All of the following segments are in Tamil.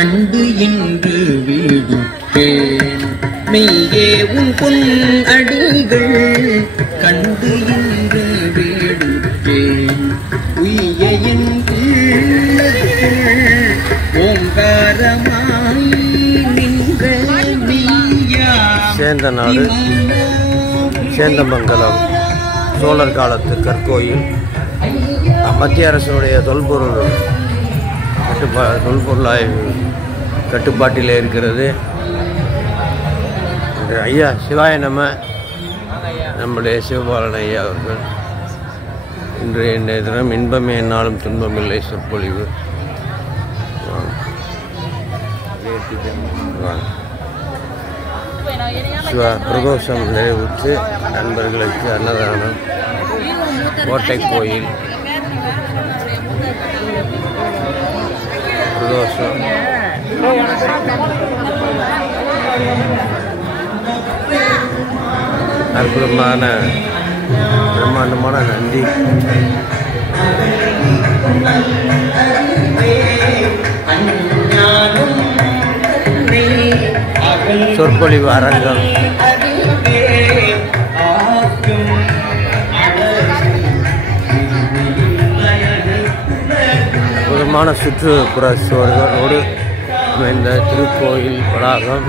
கண்டு இன்று வீடுற்றேன் மெய்யே உன் பொன் அடிகள் கண்டு இன்று வீடுற்றேன் உய்ய என் ஓங்காரமாய் நின்ற சேந்தநாடு சேந்தமங்கலம் சோழர் காலத்து கற்கோயில் மத்திய அரசினுடைய தொல்பொருள் தொல்பொருளாய்வு கட்டுப்பாட்டில் இருக்கிறது. ஐயா சிவாய நம்முடைய சிவபாலன் ஐயா அவர்கள் இன்றைய தினம் இன்பமே என்னாலும் துன்பமில்லை சொற்பொழிவு. பிரதோஷம் நிறைவுற்று நண்பர்களுக்கு அன்னதானம் கோட்டை கோயில் பிரதோஷம் அற்புதமான பிரம்மாண்டமான நந்தி சொற்பொழிவு அரங்கம் அற்புதமான சுற்றுப்புற சுவர்களோடு அமைந்த திருக்கோயில் வளாகம்.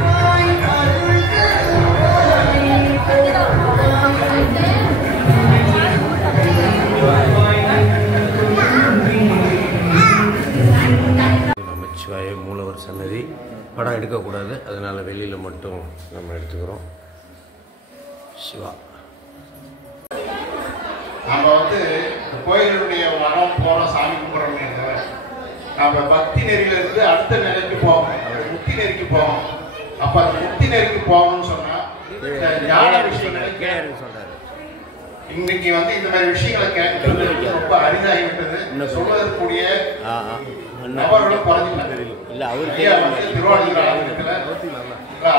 நமச்சிவாய மூலவர் சன்னதி. படம் எடுக்கக்கூடாது, அதனால் வெளியில் மட்டும் நம்ம எடுத்துக்கிறோம். சிவா நம்ம கோயிலுடைய வனம் போகிறோம், சாமி கும்பிட்றோம். நம்ம பக்தி நெறியிலிருந்து அடுத்த நிலைக்கு போவோம், முக்தி நெறிக்கு போவோம். அப்போ அந்த முக்தி நெறிக்கு போகணும்னு சொன்னால் ஞான விஷயங்களை சொல்கிறாரு. இன்னைக்கு இந்த மாதிரி விஷயங்களை கேட்கறது ரொம்ப அரிதாகிவிட்டது. சொல்வதற்குரிய நபர்களும் குறைஞ்சிட்டாங்க. திருவாரூர்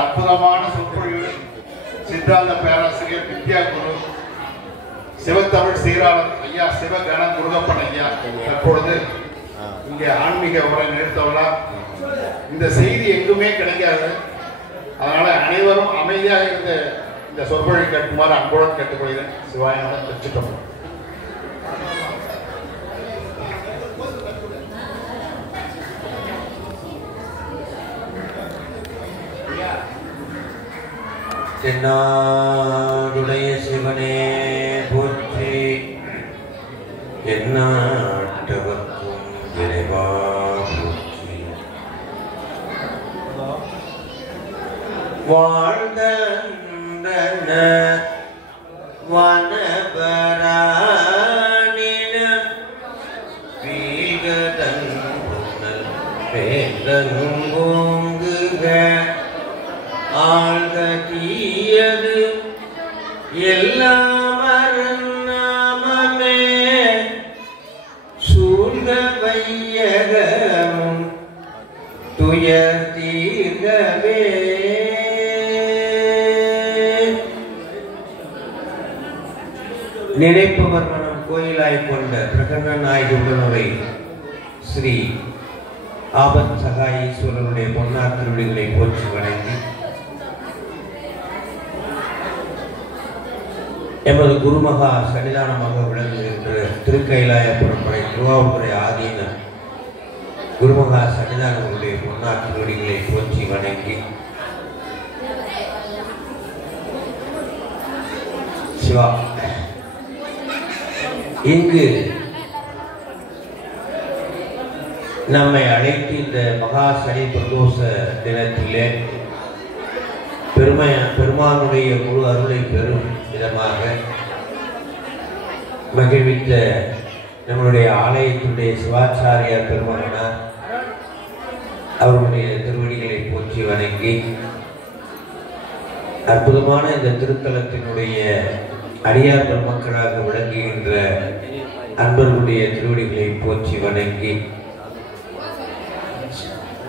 அற்புதமான சொற்பொழிவு சித்தாந்த பேராசிரியர் வித்யாகுரு சிவத்தமிழ் சீராளர் ஐயா சிவகண முருகப்பன் ஐயா தற்பொழுது இங்கே ஆன்மீக உரை நிறுத்தவெல்லாம் இந்த செய்தி எங்குமே கிடைக்காது. அதனால அனைவரும் அமைதியாக இருந்த இந்த சொற்பொழிவை கேட்குமாறு அன்புடன் கேட்டுக்கொள்கிறேன். சிவாயனுடன் தெரிஞ்சுட்டோம். தென்னாடுடைய சிவனே போற்றி, எந்நாட்டவர்க்கும் இறைவா போற்றி. வாழ்ந்தன வனபராணினம் வீகதன் புனல் வேந்தனும் ஓங்குக ஆழ்க தீயது எல்லாம் அருநாமமே சூழ்க வையகமும் துயர் தீர்கவே. நினைப்பவர் மனம் கோயிலாய் கொண்ட பிரகண்ண நாயகி உடனுரை ஸ்ரீ ஆபத் சகாயீஸ்வரனுடைய பொன்னார் திருவிழிகளை போற்றி வணங்கி எமது குருமகா சன்னிதானமாக விளங்குகின்ற திருக்கைலாயபுரம் படை திருவாவூரை ஆதீன குருமகா சன்னிதானங்களுடைய பொன்னார் திருவடிகளை போற்றி வணங்கி சிவா இங்கு நம்மை அழைத்து இந்த மகா சனி பிரதோஷ தினத்திலே பெருமானுடைய முழு அருளை பெறும் விதமாக மகிழ்வித்த நம்மளுடைய ஆலயத்தினுடைய சிவாச்சாரியார் பெருமகனார் அவருடைய திருவடிகளை போற்றி வணங்கி அற்புதமான இந்த திருத்தலத்தினுடைய அடியார் பெருமக்களாக விளங்குகின்ற அன்பர்களுடைய திருவடிகளை போற்றி வணங்கி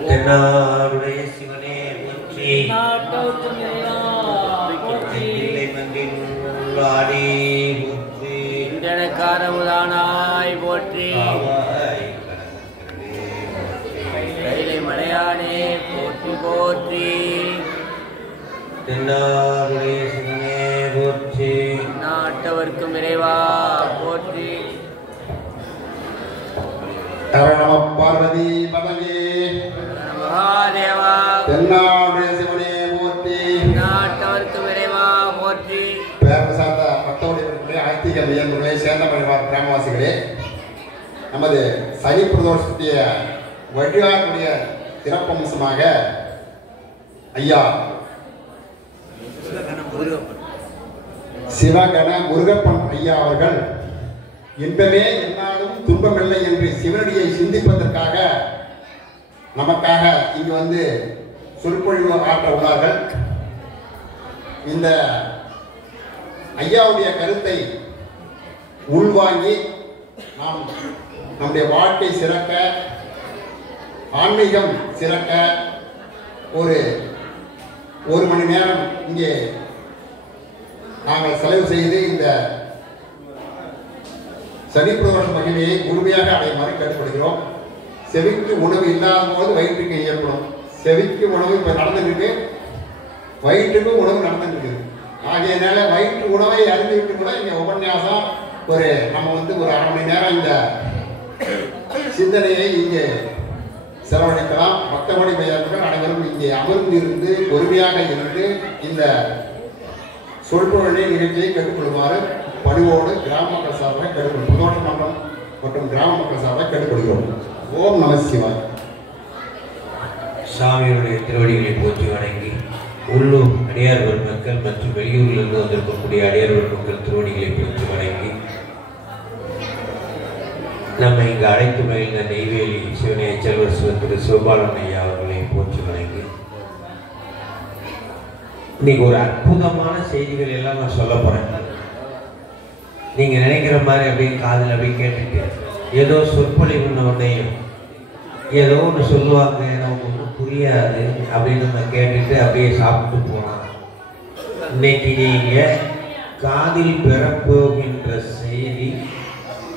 தென்னாடுடைய சிவனே போற்றி, காரமுதானாய் போற்றி, கைலை மலையானே சிவனே போற்றி போற்றி. தென்னாடுடைய சிவனே போற்றி. நாட்டவர்க்கும் இறைவா போற்றி. நம பார்வதி பதங்கே. மகாதேவா. தென்னாடுடைய சிவனே போற்றி. நாட்டவர்க்கும் இறைவா போற்றி. பேரவை சார்ந்த பக்தவடிகளே, ஆய்த்திக மையங்களே, சேர்ந்த பரிவார் கிராமவாசிகளே, நமது சனி பிரதோஷத்திய வழிபாட்டுடைய சிறப்பம்சமாக ஐயா சிவகண முருகப்பன் ஐயா அவர்கள் இன்பமே என்னாலும் துன்பமில்லை என்று சிவனடியை சிந்திப்பதற்காக நமக்காக இங்கு வந்து சொற்பொழிவு ஆற்ற உள்ளார்கள். இந்த ஐயாவுடைய கருத்தை உள்வாங்கி நாம் நம்முடைய வாழ்க்கை சிறக்க, ஆன்மீகம் சிறக்க ஒரு மணி நேரம் இங்கே நாங்கள் செலவு செய்து இந்த சனி பிரதோஷ மகிமையை முழுமையாக அடையுமாறு கேட்டுக்கொள்கிறோம். செவிக்கு உணவு இல்லாத போது வயிற்றுக்கு ஏற்படும். செவிக்கு உணவு இப்போ நடந்துருக்கு, வயிற்றுக்கும் உணவு நடந்துருக்கு. ஆகையினால வயிற்று உணவை அறிந்துவிட்டு கூட இங்கே உபன்யாசம் நம்ம வந்து ஒரு அரை மணி நேரம் இந்த சிந்தனையை இங்கே செலவழிக்கலாம். பக்தமணி மையர்கள் அனைவரும் இங்கே அமர்ந்து இருந்து பொறுமையாக இருந்து இந்த சொற்பொழிவை நிகழ்ச்சியை கேட்டுக்கொள்ளுமாறு பணிவோடு கிராம மக்கள் சார்பாக கேட்டுக்கொள்ளும் புதோட்ட மன்றம் மற்றும் கிராம மக்கள் சார்பாக கேட்டுக்கொள்கிறோம். ஓம் நம சிவாய். சாமியுடைய திருவடிகளை போற்றி வணங்கி உள்ளூர் அடியார் மக்கள் மற்றும் வெளியூரிலிருந்து வந்திருக்கக்கூடிய அடியார் மக்கள் திருவடிகளை போற்றி வணங்கி நம்ம இங்கு அழைத்து மகிழ்ந்த நெய்வேலி சிவனைய செல்வர் திரு சிவபாலன் ஐயா அவர்களை போற்றி வணங்கி இன்னைக்கு ஒரு அற்புதமான செய்திகள் எல்லாம் நான் சொல்ல போறேன். நீங்க நினைக்கிற மாதிரி அப்படியே காதில் அப்படியே கேட்டுட்டு ஏதோ சொற்பொழிவு உடனேயும் ஏதோ ஒன்று சொல்லுவாங்க, நமக்கு ஒன்றும் புரியாது அப்படின்னு நம்ம கேட்டுட்டு அப்படியே சாப்பிட்டு போகலாம். இன்னைக்கு நீங்க காதில் பெறப்போகின்ற செய்தி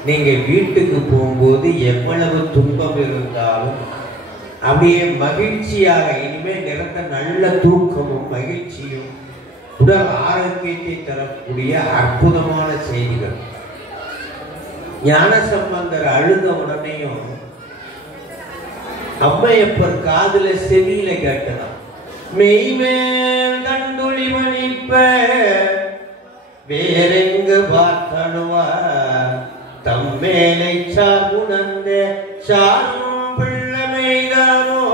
நீங்க வீட்டுக்கு போகும்போது எவ்வளவு துன்பம் இருந்தாலும் அப்படியே மகிழ்ச்சியாக இனிமேல் நிறந்த நல்ல தூக்கமும் மகிழ்ச்சியும் உடல் ஆரோக்கியத்தை தரக்கூடிய அற்புதமான செய்திகள். ஞானசம்பந்தர் அழுத உடனேயும் அம்மையப்பர் காதுல செவியில கேட்டதாம், மெய்மேல் கண்டுளி மணிப்ப வேறெங்கு பார்த்தனுவா தம்மேலை சார்புணர்ந்த சாரும் பிள்ளமைதானோ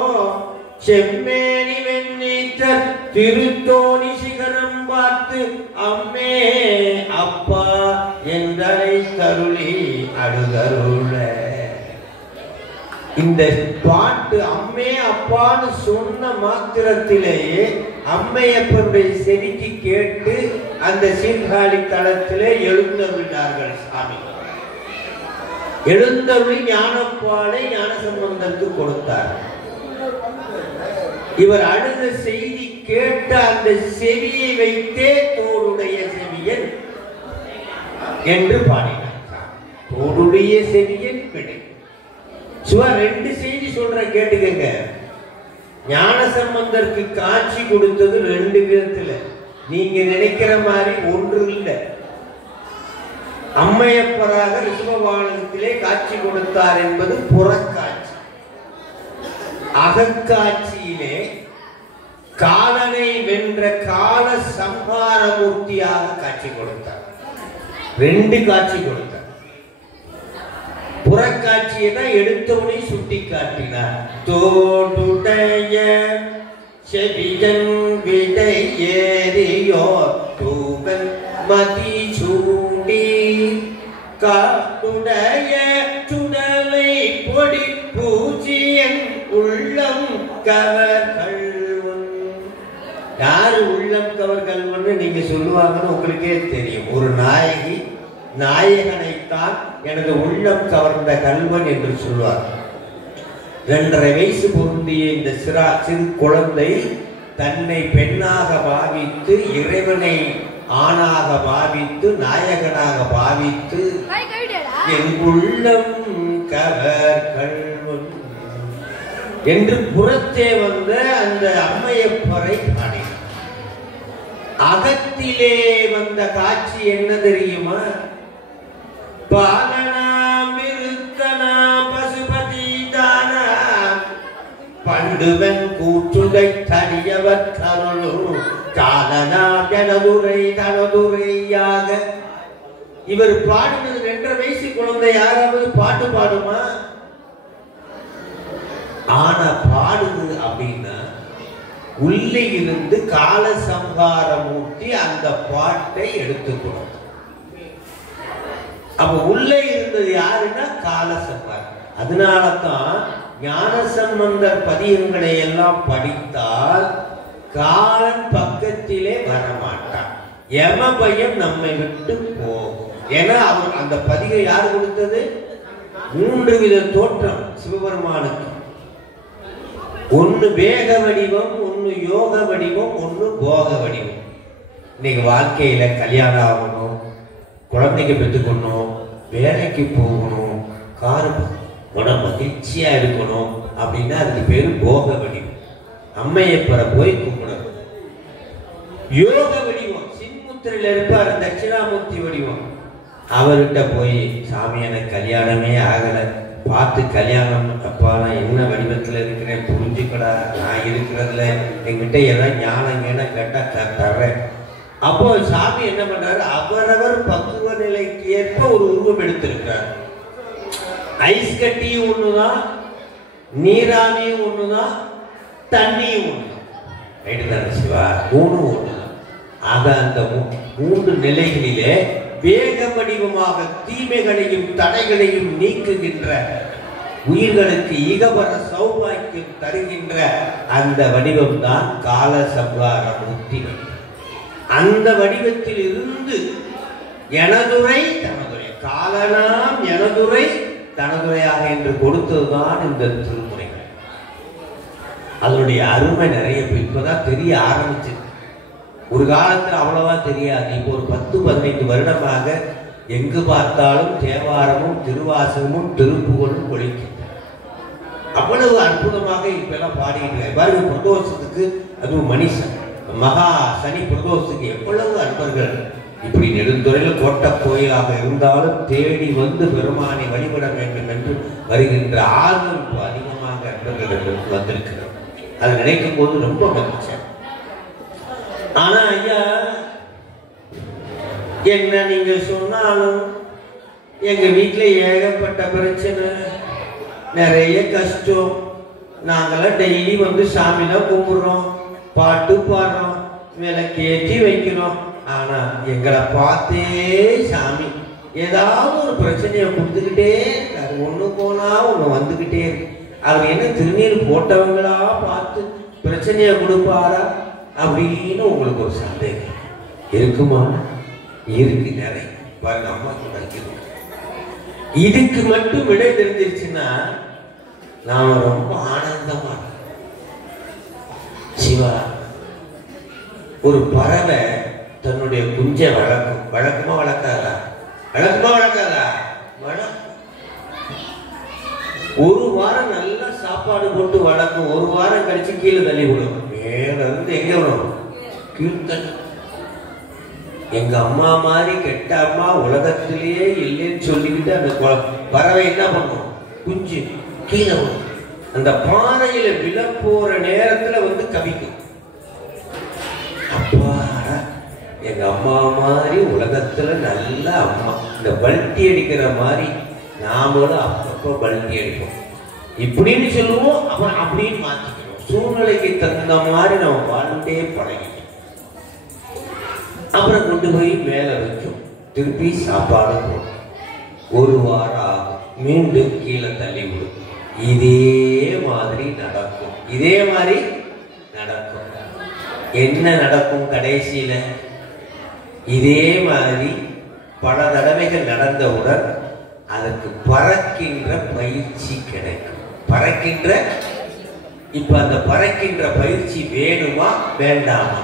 செம்மேனி வெண்ணீற்றர் திருத்தோணி சிகரம் பார்த்து அம்மே அப்பா என்றனை தருளி அழுதருள. இந்த பாட்டு அம்மே அப்பான்னு சொன்ன மாத்திரத்திலேயே அம்மையப்பருடைய செவிக்கு கேட்டு அந்த சீர்காழி தளத்திலே எழுந்தருளினார்கள் சாமி. எழுந்தருளி ஞானப்பாலை ஞானசம்பந்தருக்கு கொடுத்தார். இவர் அழுத செய்தி கேட்ட அந்த செவியை வைத்தே தோடுடைய செவியன் என்று பாடினார். தோடுடைய செவியன் பிழை. சுவா ரெண்டு செய்தி சொல்ற கேட்டுக்கங்க. ஞானசம்பந்தருக்கு காட்சி கொடுத்தது ரெண்டு விதத்துல. நீங்க நினைக்கிற மாதிரி ஒன்று இல்லை. அம்மையப்பராக ரிஷபவாகனத்திலே காட்சி கொடுத்தார் என்பது புறக்காட்சி. அகக்காட்சியிலே காலனை வென்ற கால சம்ஹார மூர்த்தியாக காட்சி கொடுத்தார். ரெண்டு காட்சி கொடுத்தார். புறக்காட்சியை தான் எடுத்தவனை சுட்டி காட்டினார். தோடுடைய செவியன் விடை ஏறியோ தூவன் மதி சூடி காட்டுடைய சுடலை பொடி பூஜ்யன் உள்ளம் கவர் கல்வன். யாரு உள்ளம் கவர் கல்வன்னு நீங்க சொல்லுவாங்கன்னு உங்களுக்கே தெரியும். ஒரு நாயகி நாயகனைத்தான் எனது உள்ளம் கவர்ந்த கல்வன் என்று சொல்வார். 2.5 வயசு பொருந்திய இந்த சிறு குழந்தை தன்னை பெண்ணாக பாவித்து இறைவனை ஆணாக பாவித்து நாயகனாக பாவித்து என் உள்ளம் கவர் கல்வன் என்று புறத்தே வந்த அந்த அம்மையப்பரை பாடினார். அகத்திலே வந்த காட்சி என்ன தெரியுமா? பாலனாம் விருத்தனாம் பசுபதி தானாம் பண்டுவன் கூற்றுடை தடியவர் கருளும் காலனாம் எனதுரை தனதுரையாக. இவர் பாடினது 2.5 வயசு குழந்தை யாராவது பாட்டு பாடுமா? ஆனா பாடுது அப்படின்னா உள்ளே இருந்து கால சம்ஹாரமூர்த்தி அந்த பாட்டை எடுத்துக்கணும். அப்ப உள்ளே இருந்தது யாருன்னா கால சம்ஹாரம். அதனாலதான் ஞான சம்பந்தர் பதியங்களை எல்லாம் படித்தால் காலன் பக்கத்திலே வரமாட்டான். யம பயம் நம்மை விட்டு போகும். ஏன்னா அவர் அந்த பதிகை யார் கொடுத்தது? 3 வித தோற்றம் சிவபெருமானுக்கு. ஒன்னு வேக வடிவம், ஒன்னு யோக வடிவம், ஒன்னு போக வடிவம். இன்னைக்கு வாழ்க்கையில கல்யாணம் ஆகணும், குழந்தைங்க பெற்றுக்கணும், வேலைக்கு போகணும், காரு மகிழ்ச்சியா இருக்கணும் அப்படின்னா அதுக்கு பேரு போக வடிவம். அம்மையப்பரை போய் கும்பிடணும். யோக வடிவம் சின்முத்திரையில இருப்பார் தட்சிணாமூர்த்தி வடிவம். அவர்கிட்ட போய் சாமி எனக்கு கல்யாணமே ஆகல, பார்த்து கல்யாணம் அப்பா நான் என்ன வடிவத்துல இருக்கிறேன் புரிஞ்சுக்கடா, நான் இருக்கிறதுல என்கிட்ட எல்லாம் ஞானங்கன்னா கேட்டா தர்றேன். அப்போ சாமி என்ன பண்றாரு? அவரவர் பக்குவ நிலைக்கு ஏற்ப ஒரு உருவம் எடுத்திருக்கிறார். ஐஸ் கட்டியும் ஒண்ணுதான், நீராவியும் ஒண்ணுதான், தண்ணியும் ஒண்ணுதான். ரைட்டு தானே சிவா? 3 ஒண்ணுதான். ஆக அந்த 3 நிலைகளிலே வேக வடிவமாக தீமைகளையும் தடைகளையும் நீக்குகின்ற, உயிர்களுக்கு ஈகபர சௌபாக்கியம் தருகின்ற அந்த வடிவம் தான் கால சம்ஹார மூர்த்தி. அந்த வடிவத்தில் இருந்து எனதுரை தனதுரை, காலனாம் எனதுரை தனதுரையாக என்று கொடுத்ததுதான் இந்த திருமுறைகள். அதனுடைய அருமை நிறைய இப்பதான் தெரிய ஆரம்பிச்சு. ஒரு காலத்தில் அவ்வளவா தெரியாது. இப்போ ஒரு 10-15 வருடமாக எங்கு பார்த்தாலும் தேவாரமும் திருவாசகமும் திருப்புகழும் ஒழிக்கின்றன. அவ்வளவு அற்புதமாக இப்பெல்லாம் பாடிட்டு பாருங்க. பிரதோஷத்துக்கு அதுவும் மணிசன் மகா சனி பிரதோஷத்துக்கு எவ்வளவு அன்பர்கள் இப்படி நெடுந்துறையில் கோட்டை கோயிலாக இருந்தாலும் தேடி வந்து பெருமானை வழிபட வேண்டும் என்று வருகின்ற ஆர்வம் இப்போ அதிகமாக அன்பர்களிடத்திற்கு வந்திருக்கிறது. அதை நினைக்கும் போது ரொம்ப மகிழ்ச்சி. ஆனா ஐயா என்ன நீங்க சொன்னாலும் எங்க வீட்டுல ஏகப்பட்ட பிரச்சனை, நிறைய கஷ்டம். நாங்களாம் டெய்லி வந்து சாமிலாம் கும்பிடுறோம், பாட்டு பாடுறோம், விளக்கேற்றி வைக்கிறோம். ஆனா எங்களை பார்த்தே சாமி ஏதாவது ஒரு பிரச்சனையை கொடுத்துக்கிட்டே இருக்காரு. ஒண்ணு போனா ஒண்ணு வந்துகிட்டே இருக்கு. அவர் என்ன திருநீர் போட்டவங்களா பார்த்து பிரச்சனையை கொடுப்பாரா அப்படின்னு உங்களுக்கு ஒரு சந்தேகம் இருக்குமா? இருக்கு, நிறைய. பாருங்க, அம்மா படிக்கணும். இதுக்கு மட்டும் விடை தெரிஞ்சிருச்சுன்னா நாம ரொம்ப ஆனந்தமா. சிவா, ஒரு பறவை தன்னுடைய குஞ்சை வழக்கமா வளர்க்காதா? ஒரு வாரம் நல்லா சாப்பாடு போட்டு வளர்க்கும். ஒரு வாரம் கழிச்சு கீழே தள்ளி விடும். மேல இருந்து எங்க விடும்? கீழ்த்தள்ளி. எங்க அம்மா மாதிரி கெட்ட அம்மா உலகத்திலேயே இல்லைன்னு சொல்லிக்கிட்டு அந்த பறவை என்ன பண்ணும்? குஞ்சு கீழே விடும். அந்த பாறையில விழ போற நேரத்துல வந்து கவிக்கும். அப்பா, எங்க அம்மா மாதிரி உலகத்துல நல்ல அம்மா. இந்த பல்ட்டி அடிக்கிற மாதிரி நாமளும் அப்பப்போ பல்ட்டி அடிப்போம் இப்படின்னு சொல்லுவோம். அப்புறம் அப்படின்னு மாத்திக்கிறோம். சூழ்நிலைக்கு தகுந்த மாதிரி நம்ம வாழ்ந்தே பழகிட்டோம். அப்புறம் கொண்டு போய் மேல வைக்கும். திருப்பி சாப்பாடு போடும். ஒரு வாரம் ஆகும். மீண்டும் கீழே தள்ளி விடும். இதே மாதிரி நடக்கும். என்ன நடக்கும் கடைசியில? இதே மாதிரி பல தடவைகள் நடந்தவுடன் அதற்கு பறக்கின்ற பயிற்சி கிடைக்கும். இப்ப அந்த பறக்கின்ற பயிற்சி வேணுமா வேண்டாமா?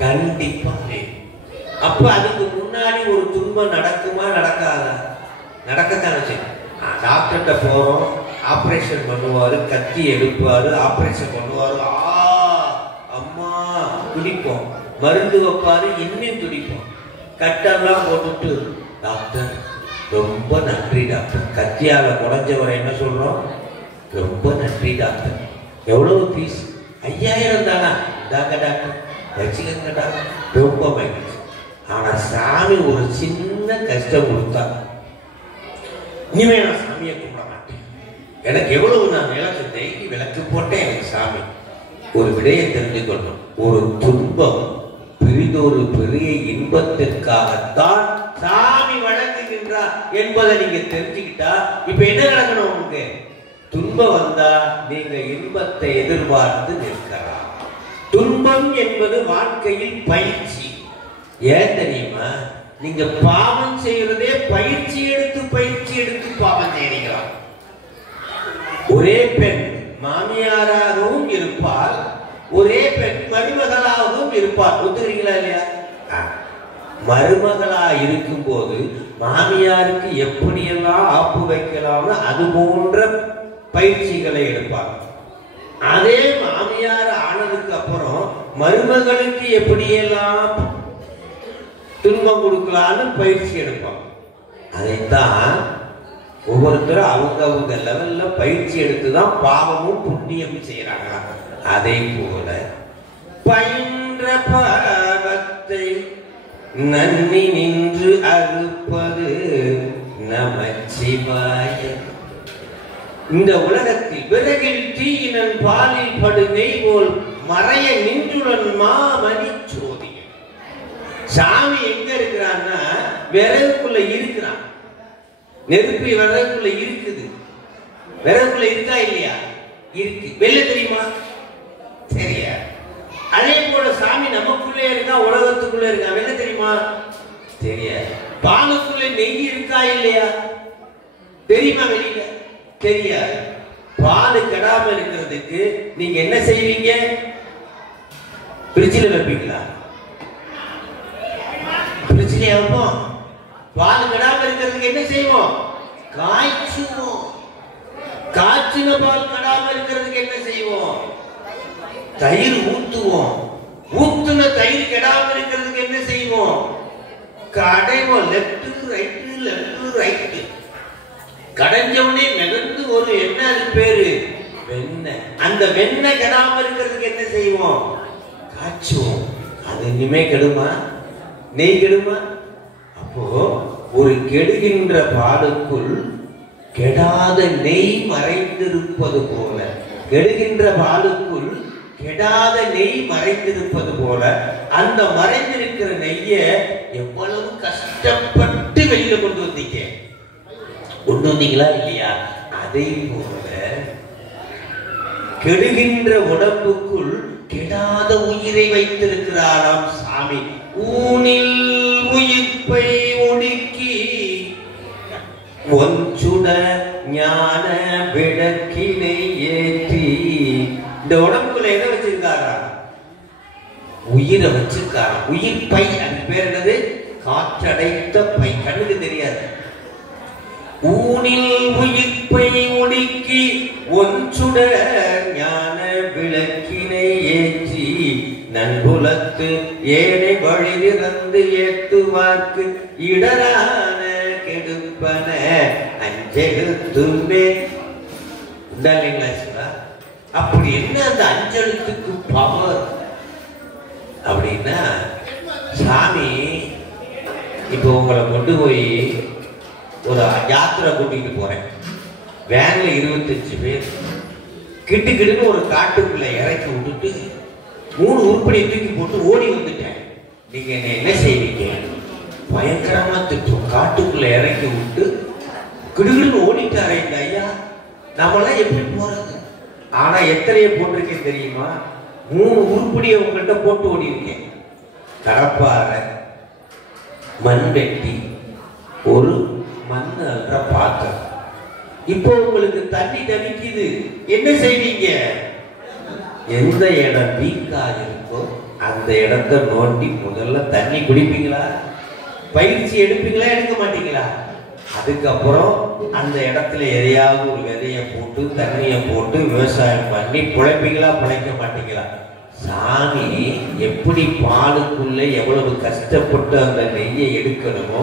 கண்டிப்பா வேணும். அப்ப அதுக்கு முன்னாடி ஒரு துன்பம் நடக்குமா நடக்காதா? நடக்கத்தானே செய்யும். டாக்டர்கிட்ட போறோம், ஆப்ரேஷன் பண்ணுவாரு, கத்தி எடுப்பாரு, ஆப்ரேஷன் பண்ணுவாரு, அம்மா துடிப்போம், மருந்து வைப்பாரு, இன்னும் துடிப்போம், கட்டெல்லாம் போட்டுட்டு டாக்டர் ரொம்ப நன்றி டாக்டர், கத்தியால குறைஞ்சவரை என்ன சொல்றோம், ரொம்ப நன்றி டாக்டர், எவ்வளவு ஃபீஸ், 5000 தானா, தாங்க டாக்டர் வச்சுக்கங்க டாக்டர், ரொம்ப மகிழ்ச்சி. ஆனா சாமி ஒரு சின்ன கஷ்டம் கொடுத்தா, இனிமே நான் சாமியை கும்பிட மாட்டேன், எனக்கு எவ்வளவு நான் விளக்கு டெய்லி விளக்கு போட்டேன், எனக்கு சாமி ஒரு விடையை தெரிந்து கொள்ளும், ஒரு துன்பம் பெரிதொரு பெரிய இன்பத்திற்காகத்தான் சாமி வழங்குகின்றார் என்பதை நீங்க தெரிஞ்சுக்கிட்டா இப்ப என்ன நடக்கணும், உங்களுக்கு துன்பம் வந்தா நீங்க இன்பத்தை எதிர்பார்த்து நிற்கலாம். துன்பம் என்பது வாழ்க்கையில் பயிற்சி. ஏன் தெரியுமா, நீங்க பாவம் செய்யறதே பயிற்சி எடுத்து பாவம் செய்யறீங்களா. ஒரே பெண் மாமியாராகவும் இருப்பார், ஒரே பெண் மருமகளாகவும் இருப்பார், ஒத்துக்கிறீங்களா இல்லையா? மருமகளா இருக்கும் போது மாமியாருக்கு எப்படியெல்லாம் ஆப்பு வைக்கலாம்னு அது போன்ற பயிற்சிகளை எடுப்பாங்க. அதே மாமியார் ஆனதுக்கு அப்புறம் மருமகளுக்கு எப்படியெல்லாம் துன்பம் கொடுக்கலான்னு பயிற்சி எடுப்பாங்க. அதைத்தான் ஒவ்வொருத்தரும் அவங்க லெவல்ல பயிற்சி எடுத்துதான் பாவமும் புண்ணியம் செய்யறாங்க. அதே போல பயின்ற பாவத்தை நன்னி நின்று அறுப்பது நமச்சிவாய. இந்த உலகத்தில் விறகில் தீயினன் பாலில் படு நெய் போல் மறைய நின்றுடன் மாமணி சோதி. சாமி எங்க இருக்கிறான்னா விறகுக்குள்ள இருக்கிறான். நெருப்பு விறகுக்குள்ள இருக்குது. விறகுக்குள்ள இருக்கா இல்லையா? இருக்கு. வெளில தெரியுமா? சரியா? அதே போல சாமி நமக்குள்ளே இருக்கா, உலகத்துக்குள்ள இருக்கா, வெளில தெரியுமா? தெரியாது. பாலுக்குள்ள நெய் இருக்கா இல்லையா? தெரியுமா? வெளியில தெரியாது. பால் கெடாம இருக்கிறதுக்கு நீங்க என்ன செய்வீங்க? பிரிட்ஜில் வைப்பீங்களா? பிரிட்ஜில் வைப்போம். பால் கெடாம இருக்கிறதுக்கு என்ன செய்வோம்? காய்ச்சுவோம். காய்ச்சின பால் கெடாம இருக்கிறதுக்கு என்ன செய்வோம்? தயிர் ஊத்துவோம். ஊத்துன தயிர் கெடாம இருக்கிறதுக்கு என்ன செய்வோம்? கடைவோம். Left right, left right. கடைஞ்சவனே மிதந்து ஒரு என்ன அது பேரு? வெண்ணெய். அந்த வெண்ணெய் கெடாம இருக்கிறதுக்கு என்ன செய்வோம்? காய்ச்சுவோம். அது இனிமே கெடுமா? நெய் கெடுமா? அப்போ ஒரு கெடுகின்ற பாலுக்குள் கெடாத நெய் மறைந்திருப்பது போல, கெடுகின்ற பாலுக்குள் கெடாத நெய் மறைந்திருப்பது போல, அந்த மறைந்திருக்கிற நெய்ய எவ்வளவு கஷ்டப்பட்டு வெளியில கொண்டு வந்தீங்களா இல்லையா? அதை போல கெடுகின்ற உடம்புக்குள் கெடாத உயிரை வைத்திருக்கிறாராம் சாமி. ஊனில் உயிர்ப்பை ஒடுக்கி ஒன்றுட ஞான விளக்கினை ஏற்றி. இந்த உடம்புக்குள்ள எதை வச்சிருக்காரா? உயிரை வச்சிருக்காரா. உயிர் பை. அது பேர் என்னது? காற்றடைத்த பை. கண்ணுக்கு தெரியாது. ஊனில் உயிர்ப்பை ஒடுக்கி ஒன்றுட ஞான விளக்கினை ஏற்றி நன்புலத்து ஏனை வழி திறந்து ஏத்துவார்க்கு இடரான கெடுப்பன அஞ்செழுத்துமே. அப்படி என்ன அந்த அஞ்செழுத்துக்கு பவர் அப்படின்னா, சாமி இப்போ உங்களை கொண்டு போய் ஒரு யாத்திரை கூட்டிட்டு போறேன். வேன்ல 25 பேர் கிட்டுக்கிட்டு ஒரு காட்டுக்குள்ள இறக்கி விட்டுட்டு 3 உருப்படியை தூக்கி போட்டு ஓடி வந்துட்டேன். நீங்க என்ன செய்வீங்க? பயங்கரமா திட்டம். காட்டுக்குள்ள இறக்கி விட்டு கிடுகிடுன்னு ஓடிட்டாரே இந்த ஐயா, நம்மளாம் எப்படி போறது? ஆனா எத்தனைய போட்டிருக்கேன் தெரியுமா? 3 உருப்படியை உங்கள்கிட்ட போட்டு ஓடி இருக்கேன். கடப்பாறை, மண்வெட்டி, ஒரு மண் அல்ற பாத்திரம். இப்போ உங்களுக்கு தண்ணி தவிக்குது, என்ன செய்வீங்க? எந்த இடம் வீக்கா இருக்கோ அந்த இடத்தை நோண்டி முதல்ல தண்ணி குடிப்பீங்களா? பயிற்சி எடுப்பீங்களா? எடுக்க மாட்டீங்களா? அதுக்கப்புறம் அந்த இடத்துல எதையாவது ஒரு விதையை போட்டு தண்ணியை போட்டு விவசாயம் பண்ணி பிழைப்பீங்களா பிழைக்க மாட்டீங்களா? சாமி எப்படி பாலுக்குள்ள எவ்வளவு கஷ்டப்பட்டு அந்த நெய்யை எடுக்கணுமோ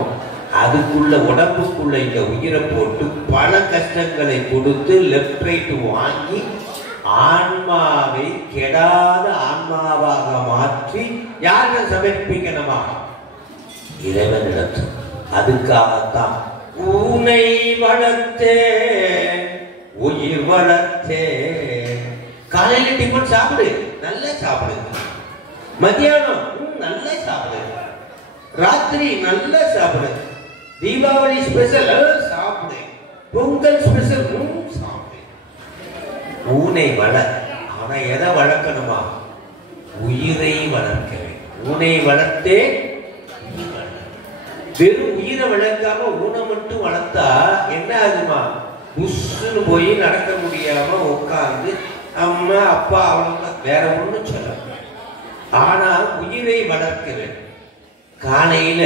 அதுக்குள்ள உடம்புக்குள்ள இந்த உயிரை போட்டு பல கஷ்டங்களை கொடுத்து லெஃப்ட் ரைட் வாங்கி ஆன்மாவை கெடாத ஆன்மாவாக மாற்றி யாருக்கு சமர்ப்பிக்கணுமா? இறைவனிடத்தில். அதுக்காகத்தான் ஊனை வளர்த்தே உயிர் வளர்த்தே. காலையில டிஃபன் சாப்பிடு, நல்லா சாப்பிடுங்க. மத்தியானம் நல்லா சாப்பிடுங்க. ராத்திரி நல்லா சாப்பிடுங்க. தீபாவளி ஸ்பெஷல் சாப்பிடு, பொங்கல் ஸ்பெஷல் சாப்பிடு. ஊனை வளர். ஆனா எதை வளர்க்கணுமா? உயிரை வளர்க்க வேண்டும். ஊனை வளர்த்தே. வெறும் உயிரை வளர்க்காம ஊனை மட்டும் வளர்த்தா என்ன ஆகுமா? புஷ்ன்னு போய் நடக்க முடியாம உட்கார்ந்து அம்மா அப்பா அவங்க வேற ஒண்ணும் சொல்ல. ஆனா உயிரை வளர்க்க வேண்டும். காலையில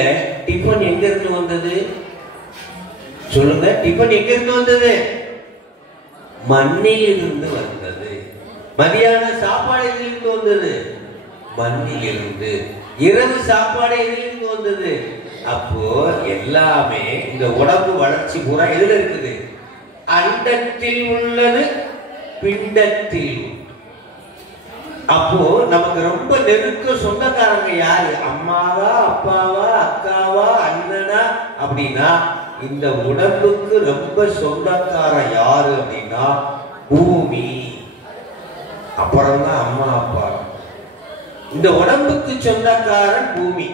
டிஃபன் எங்க இருந்து வந்தது சொல்லுங்க? டிஃபன் எங்க இருந்து வந்தது? மண்ணில் இருந்து வந்தது. மதியான சாப்பாடு எதிலிருந்து வந்தது? மண்ணில் இருந்து. இரவு சாப்பாடு எதிலிருந்து வந்தது? அப்போ எல்லாமே இந்த உடம்பு வளர்ச்சி பூரா எதுல இருக்குது? அண்டத்தில் உள்ளது, பிண்டத்தில். அப்போ நமக்கு ரொம்ப நெருக்க சொந்தக்காரங்க யாரு? அம்மாவா, அப்பாவா, அக்காவா, அண்ணனா? அப்படின்னா இந்த உடம்புக்கு ரொம்ப சொந்தக்காரன் யாரு அப்படின்னா பூமி. அப்புறம்தான் அம்மா அப்பா. இந்த உடம்புக்கு சொந்தக்காரன் பூமி.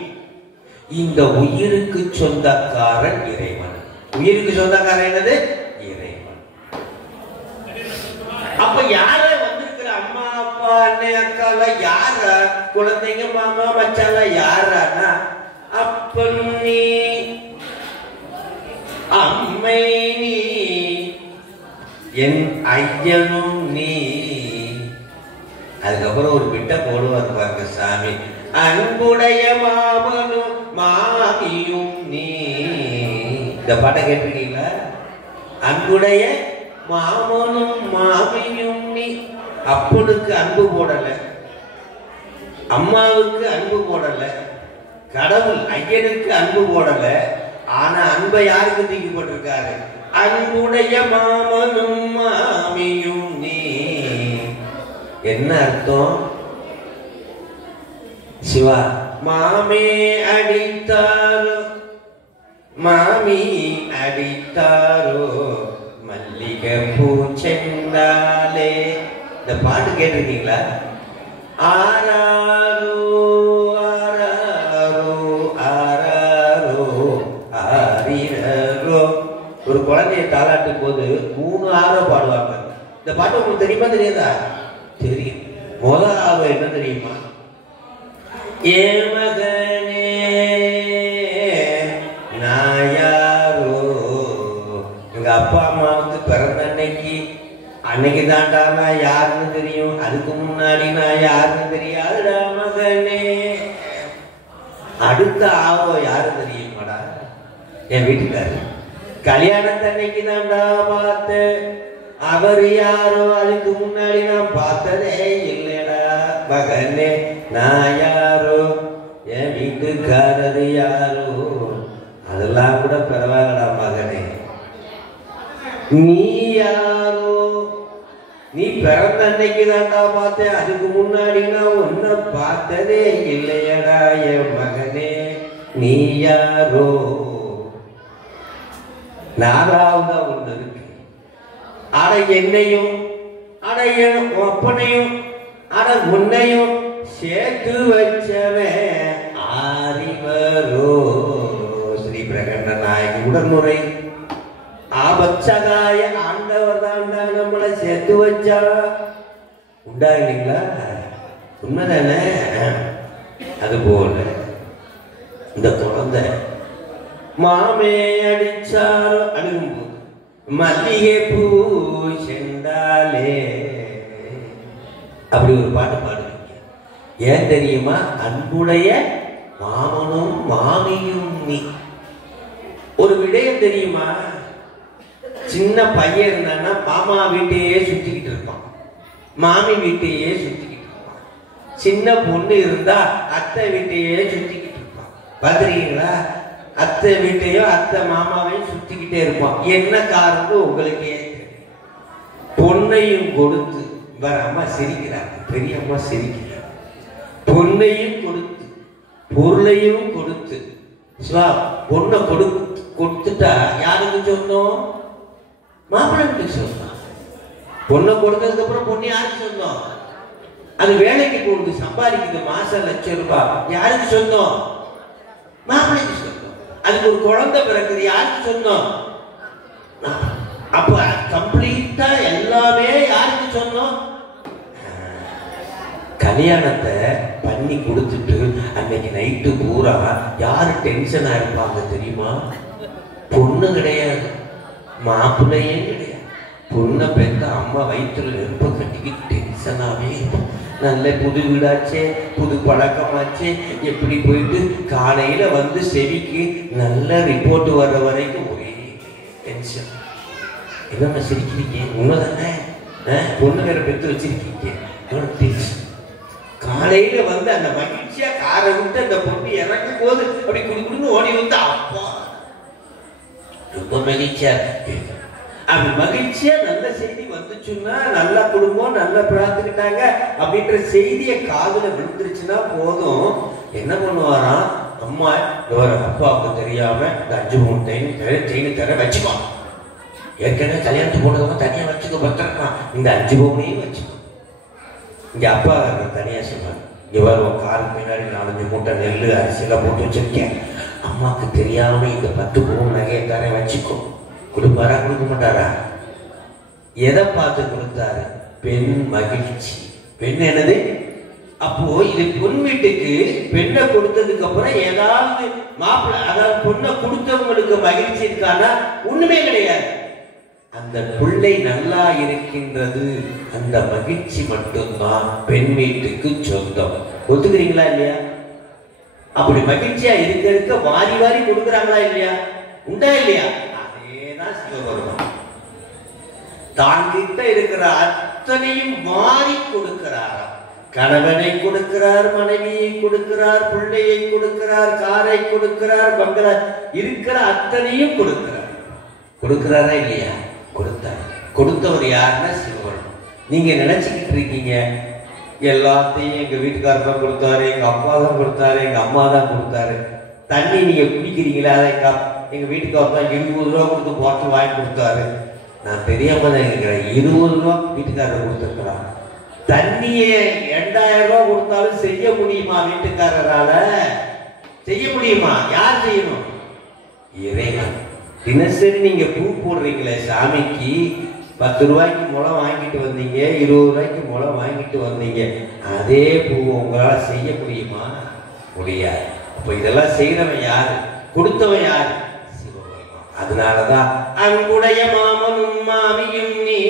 இந்த உயிருக்கு சொந்தக்காரன் இறைவன். உயிருக்கு சொந்தக்காரன் என்னது? இறைவன். அப்ப யார வந்திருக்கிற அம்மா அப்பா அண்ணன் அக்கால யார? குழந்தைங்க மாமா மச்சால யாரானா அப்பன் நீ, அம்மை நீ, என் ஐயனும் நீ. அதுக்கப்புறம் ஒரு பிட்ட போடுவார் பாருங்க சாமி. அன்புடைய மாமனும் மாமியும் நீ. இந்த பாட்டை கேட்டிருக்கீங்களா? அன்புடைய மாமனும் மாமியும் நீ. அப்பனுக்கு அன்பு போடல, அம்மாவுக்கு அன்பு போடல, கடவுள் ஐயனுக்கு அன்பு போடல. ஆனா அன்பை யாருக்கு தூக்கி போட்டிருக்காரு? அன்புடைய மாமனும் மாமியும் நீ. என்ன அர்த்தம் சிவா? மாமே அடித்தாரோ, மாமி அடித்தாரோ, மல்லிகை பூ செந்தாலே. இந்த பாட்டு கேட்டிருக்கீங்களா? ஆராரோ ஆராரோ ஆராரோ ஆரிரோ. ஒரு குழந்தைய தாளாட்டும் போது 3 ஆரோ பாடுவாங்க. இந்த பாட்டு உங்களுக்கு தெரியுமா தெரியாதா? தெரியும். முதல் ஆரோ என்ன தெரியுமா? ஏ மகனே நான் யாரோ. எங்க அப்பா அம்மாவுக்கு பிறந்த அன்னைக்கு தாண்டா நான் யாருன்னு தெரியும், அதுக்கு முன்னாடி நான் யாருன்னு தெரியாதுடா மகனே. அடுத்த ஆவோ யாரு தெரியுமாடா? என் வீட்டுக்காரு. கல்யாணத்தன்னைக்கு தாண்டா பார்த்தேன், அவர் யாரோ அதுக்கு முன்னாடி நான் பார்த்ததே இல்லைடா மகனே. நான் யாரோ, என் வீட்டுக்காரரு யாரோ, அதெல்லாம் கூட பரவாயில்லடா மகனே. நீ யாரோ, நீ பிறந்த அன்னைக்கு தாண்டா பார்த்தேன், அதுக்கு முன்னாடி நான் ஒன்ன பார்த்ததே இல்லையடா என் மகனே. நீ யாரோ. 4ஆவதா ஒண்ணு இருக்கு. அட என்னையும், அட என் அப்பனையும், அட உன்னையும் சேர்த்து வச்சவன் ஆரிவரோ. ஸ்ரீ பிரகண்ண நாயகி உடன்முறை ஆபத்சகாய ஆண்டவர் தாண்டா நம்மளை சேர்த்து வச்சா. உண்டா இல்லைங்களா? உண்மைதானே? அதுபோல இந்த குழந்தை மாமே அடிச்சாரோ அழுகும்போது மல்லிகை பூ செண்டாலே அப்படி ஒரு பாட்டு பாடுவீங்க. ஏன் தெரியுமா? அன்புடைய மாமனும் மாமியும் நீ. ஒரு விடயம் தெரியுமா? சின்ன பையன் இருந்தான்னா மாமா வீட்டையே சுத்திக்கிட்டு இருப்பான், மாமி வீட்டையே சுத்திக்கிட்டு இருப்பான். சின்ன பொண்ணு இருந்தா அத்தை வீட்டையே சுத்திக்கிட்டு இருப்பான். பாத்துறீங்களா? அத்தை வீட்டையும் அத்தை மாமாவையும் சுத்திக்கிட்டே இருப்பான். என்ன காரணம் உங்களுக்கே தெரியும். பொண்ணையும் கொடுத்து வர அம்மா சிரிக்கிறாங்க, பெரிய அம்மா சிரிக்கிறாங்க. பொண்ணையும் கொடுத்து பொருளையும் கொடுத்து பொண்ணை கொடுத்துட்டா யாருக்கு சொந்தம்? மாப்பிள்ளைக்கு சொந்தம். பொண்ணை கொடுத்ததுக்கு அப்புறம் பொண்ணு யாருக்கு சொந்தம்? அது வேலைக்கு போகுது, சம்பாதிக்குது, மாசம் ₹1,00,000, யாருக்கு சொந்தம்? மாப்பிள்ளைக்கு சொந்தம். அதுக்கு ஒரு குழந்தை பிறகுது, யாருக்கு சொந்தம்? அப்ப கம்ப்ளீட்டா எல்லாமே யாருக்கு சொந்தம்? கல்யாணத்தை பண்ணி கொடுத்துட்டு அன்னைக்கு நைட்டு பூரா யாரு டென்ஷனா இருப்பாங்க தெரியுமா? பொண்ணு கிடையாது, மாப்பிள்ளையே கிடையாது. பொண்ணை பெற்ற அம்மா வயிற்றுல நெருப்ப கட்டிக்கிட்டு டென்ஷனாவே இருக்கும். நல்ல புது வீடாச்சே, புது பழக்கமாச்சே, எப்படி போயிட்டு காலையில வந்து செவிக்கு நல்ல ரிப்போர்ட் வர்ற வரைக்கும் ஒரே டென்ஷன். என்ன சிரிக்கிறீங்க? உண்மைதானே? பொண்ணு வேற பெற்று வச்சிருக்கீங்க. டென்ஷன். காலையில வந்து அந்த மகிழ்ச்சியா காரை விட்டு அந்த பொண்ணு இறங்கும் போது அப்படி குடுக்குன்னு ஓடி வந்து அப்பா ரொம்ப மகிழ்ச்சியா அப்படி மகிழ்ச்சியா நல்ல செய்தி வந்துச்சுன்னா, நல்ல குடும்பம் நல்லா பிரார்த்துக்கிட்டாங்க அப்படின்ற செய்தியை காதுல விழுந்துருச்சுன்னா போதும், என்ன பண்ணுவாராம்? அம்மா அப்பாவுக்கு தெரியாம இந்த 5 பவுன் செயின் தர வச்சுக்கோ. ஏற்கனவே கல்யாணத்துக்கு போனவங்க தனியா வச்சுக்கோ, பத்திரமா இந்த 5 பவுனையும் வச்சுக்கோ. இங்க அப்பா தனியா சொன்னாங்க, இங்க வரும் காருக்கு பின்னாடி 4-5 மூட்டை நெல் அரிசியெல்லாம் போட்டு வச்சிருக்கேன், அம்மாவுக்கு தெரியாம இந்த 10 பவுன் நகையை தர வச்சுக்கோ. கொடுப்பாரா கொடுக்க மாட்டாரா? எதை பார்த்து கொடுத்தாரு? பெண் மகிழ்ச்சி. பெண் என்னது? அப்போ இது பொன் வீட்டுக்கு பெண்ணை கொடுத்ததுக்கு அப்புறம் ஏதாவது மாப்பிள்ளை, அதாவது பொண்ணை கொடுத்தவங்களுக்கு மகிழ்ச்சி இருக்கானா? ஒண்ணுமே கிடையாது. அந்த பிள்ளை நல்லா இருக்கின்றது, அந்த மகிழ்ச்சி மட்டும்தான் பெண் வீட்டுக்கு சொந்தம். ஒத்துக்கிறீங்களா இல்லையா? அப்படி மகிழ்ச்சியா இருக்க வாரி வாரி கொடுக்குறாங்களா இல்லையா? உண்டா இல்லையா? அதேதான் சிவபெருமான். தான் கிட்ட இருக்கிற அத்தனையும் வாரி கொடுக்கிறார். கணவனை கொடுக்கிறார், மனைவியை கொடுக்கிறார், பிள்ளையை கொடுக்கிறார், காரை கொடுக்கிறார், பங்களா இருக்கிற அத்தனையும் கொடுக்கிறார். கொடுக்கிறாரா இல்லையா? கொடுத்தார். கொடுத்தவர் யாருன்னா சிவபெருமான். நீங்க நினைச்சுக்கிட்டு இருக்கீங்க எல்லாத்தையும் எங்க வீட்டுக்காரர் தான் கொடுத்தாரு, எங்க அப்பா தான் கொடுத்தாரு, எங்க அம்மா தான் கொடுத்தாரு. தண்ணி நீங்க குடிக்கிறீங்களா? அதை எங்க வீட்டுக்காரர் தான் 20 ரூபா கொடுத்து பாட்டில் வாங்கி கொடுத்தாரு. நான் தெரியாம தான் இருக்கிறேன், 20 ரூபா வீட்டுக்காரர் கொடுத்துருக்கிறான். தண்ணியை 2000 ரூபா கொடுத்தாலும் செய்ய முடியுமா? வீட்டுக்காரரால செய்ய முடியுமா? யார் செய்யணும்? இறைவன். தினசரி நீங்க பூ போடுறீங்களே சாமிக்கு, 10 ரூபாய்க்கு முளம் வாங்கிட்டு வந்தீங்க, 20 ரூபாய்க்கு முளம் வாங்கிட்டு வந்தீங்க, அதே பூவை உங்களால செய்ய முடியுமா? முடியாது. அப்ப இதெல்லாம் செய்யறவன் யாரு? கொடுத்தவன் யாரு? சிவபெருமான். அதனாலதான் அன்புடைய மாமனும் மாமியும் நீ,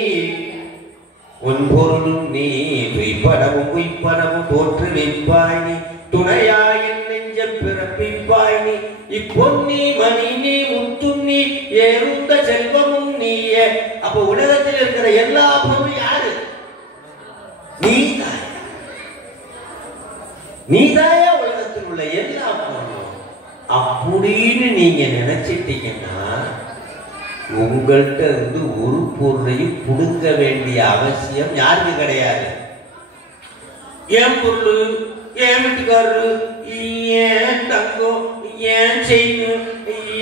உன் பொருளும் நீ, துய்ப்பனமும் உய்ப்பனமும் தோற்று வைப்பாய் நீ, துணையாயின் நெஞ்சம் பிறப்பிப்பாய் நீ, இப்பொன்னி மணி நீ, முத்தும் நீ, ஏறுந்த செல்வமும் நீயே. அப்ப உலகத்தில் இருக்கிற எல்லா பொருளும் யாரு? நீதான். நீதாயா உலகத்தில் உள்ள எல்லா பொருளும். அப்படின்னு நீங்க நினைச்சிட்டீங்கன்னா உங்கள்கிட்ட இருந்து ஒரு பொருளையும் புடுங்க வேண்டிய அவசியம் யாருக்கு கிடையாது. ஏன் பொருள், ஏன் வீட்டுக்காரரு, ஏன் தங்கம், ஏன் செயின்,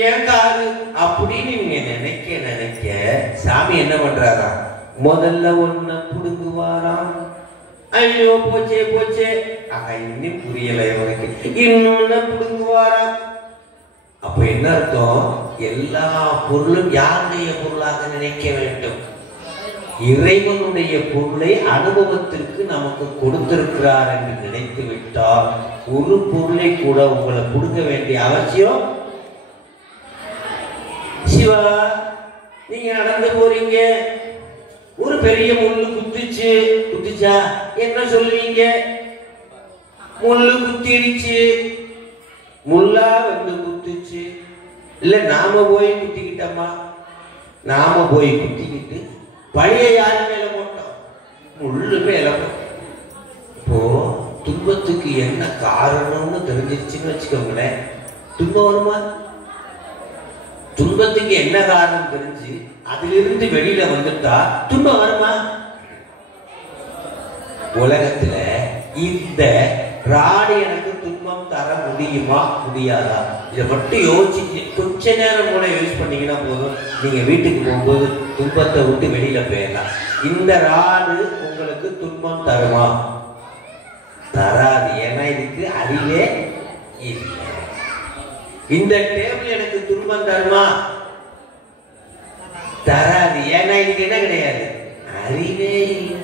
ஏன் காரு அப்படின்னு நீங்க நினைக்க சாமி என்ன பண்றாரா? முதல்ல ஒன்ன புடுங்குவாராம். ஐயோ போச்சே போச்சே, இன்னும் புரியல இவனுக்கு, இன்னொன்னு புடுங்குவாராம். அப்ப என்ன அர்த்தம்? எல்லா பொருளும் யாருடைய பொருளாக நினைக்க வேண்டும்? இறைவனுடைய பொருளை அனுபவத்திற்கு நமக்கு கொடுத்திருக்கிறார் என்று நினைத்து விட்டால் ஒரு பொருளை கூட உங்களை கொடுக்க வேண்டிய அவசியம். சிவா, நீங்க நடந்து போறீங்க, ஒரு பெரிய முள்ளு குத்துச்சா என்ன சொல்லுவீங்க? முள்ளு குத்திடுச்சு, முள்ளா வந்து குத்துச்சு, இல்ல நாம போய் குத்திக்கிட்டோமா? நாம போய் குத்திக்கிட்டு பழிய யாரு மேல போட்டோம்? முள்ளு மேல போட்டோம். இப்போ துன்பத்துக்கு என்ன காரணம்னு தெரிஞ்சிருச்சுன்னு வச்சுக்கோங்களேன், துன்பம் வருமா? துன்பத்துக்கு என்ன காரணம் தெரிஞ்சு அதிலிருந்து வெளியில வந்துட்டா துன்பம் வருமா? உலகத்துல இந்த ராடு எனக்கு துன்பம் தர முடியுமா முடியாதா? இதை மட்டும் யோசிச்சு கொஞ்ச நேரம் கூட யூஸ் பண்ணீங்கன்னா போதும், நீங்க வீட்டுக்கு போகும்போது துன்பத்தை விட்டு வெளியில போயிடலாம். இந்த ராடு உங்களுக்கு துன்பம் தருமா? தராது. ஏன்னா இதுக்கு அறிவே இல்லை. இந்த டேபிள் எனக்கு துன்பம் தருமா? தராது. ஏன்னா இதுக்கு என்ன கிடையாது? அறிவே இல்லை.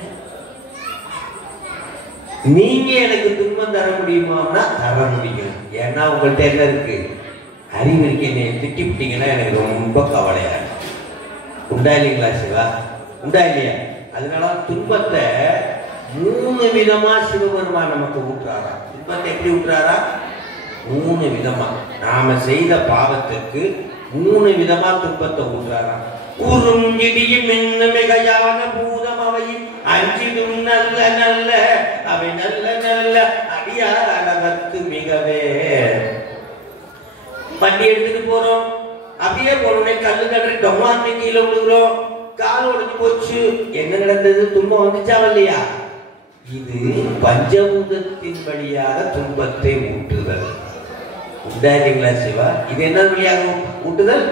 நீங்க எனக்கு துன்பம் தர முடியுமான்னா தர முடியும். ஏன்னா உங்கள்கிட்ட என்ன இருக்கு? அறிவு இருக்கு. என்னை திட்டி விட்டீங்கன்னா எனக்கு ரொம்ப கவலையா உண்டா இல்லைங்களா சிவா? உண்டா இல்லையா? அதனால துன்பத்தை 3 விதமா சிவபெருமான் நமக்கு ஊட்டுறாரா. துன்பத்தை எப்படி ஊட்டுறாரா? 3 விதமா. நாம செய்த பாவத்துக்கு 3 விதமா துன்பத்தை ஊட்டுறாரா. உறும் இடியும் இன்னும் மிகையான பூதம் அவையும் அஞ்சிடும் நல்ல நல்ல அவை நல்ல நல்ல அடியாரவர்க்கு மிகவே. வண்டி எடுத்துட்டு போறோம், அப்படியே போறோம், கல்லு கட்டுற டொமான் கீழே விழுகிறோம், கால் உடைஞ்சு போச்சு. என்ன நடந்தது? துன்பம் வந்துச்சா இல்லையா? இது பஞ்சபூதத்தின் வழியாக துன்பத்தை ஊட்டுதல். உண்டா இல்லைங்களா சிவா? இது என்ன வழியாக ஊட்டுதல்?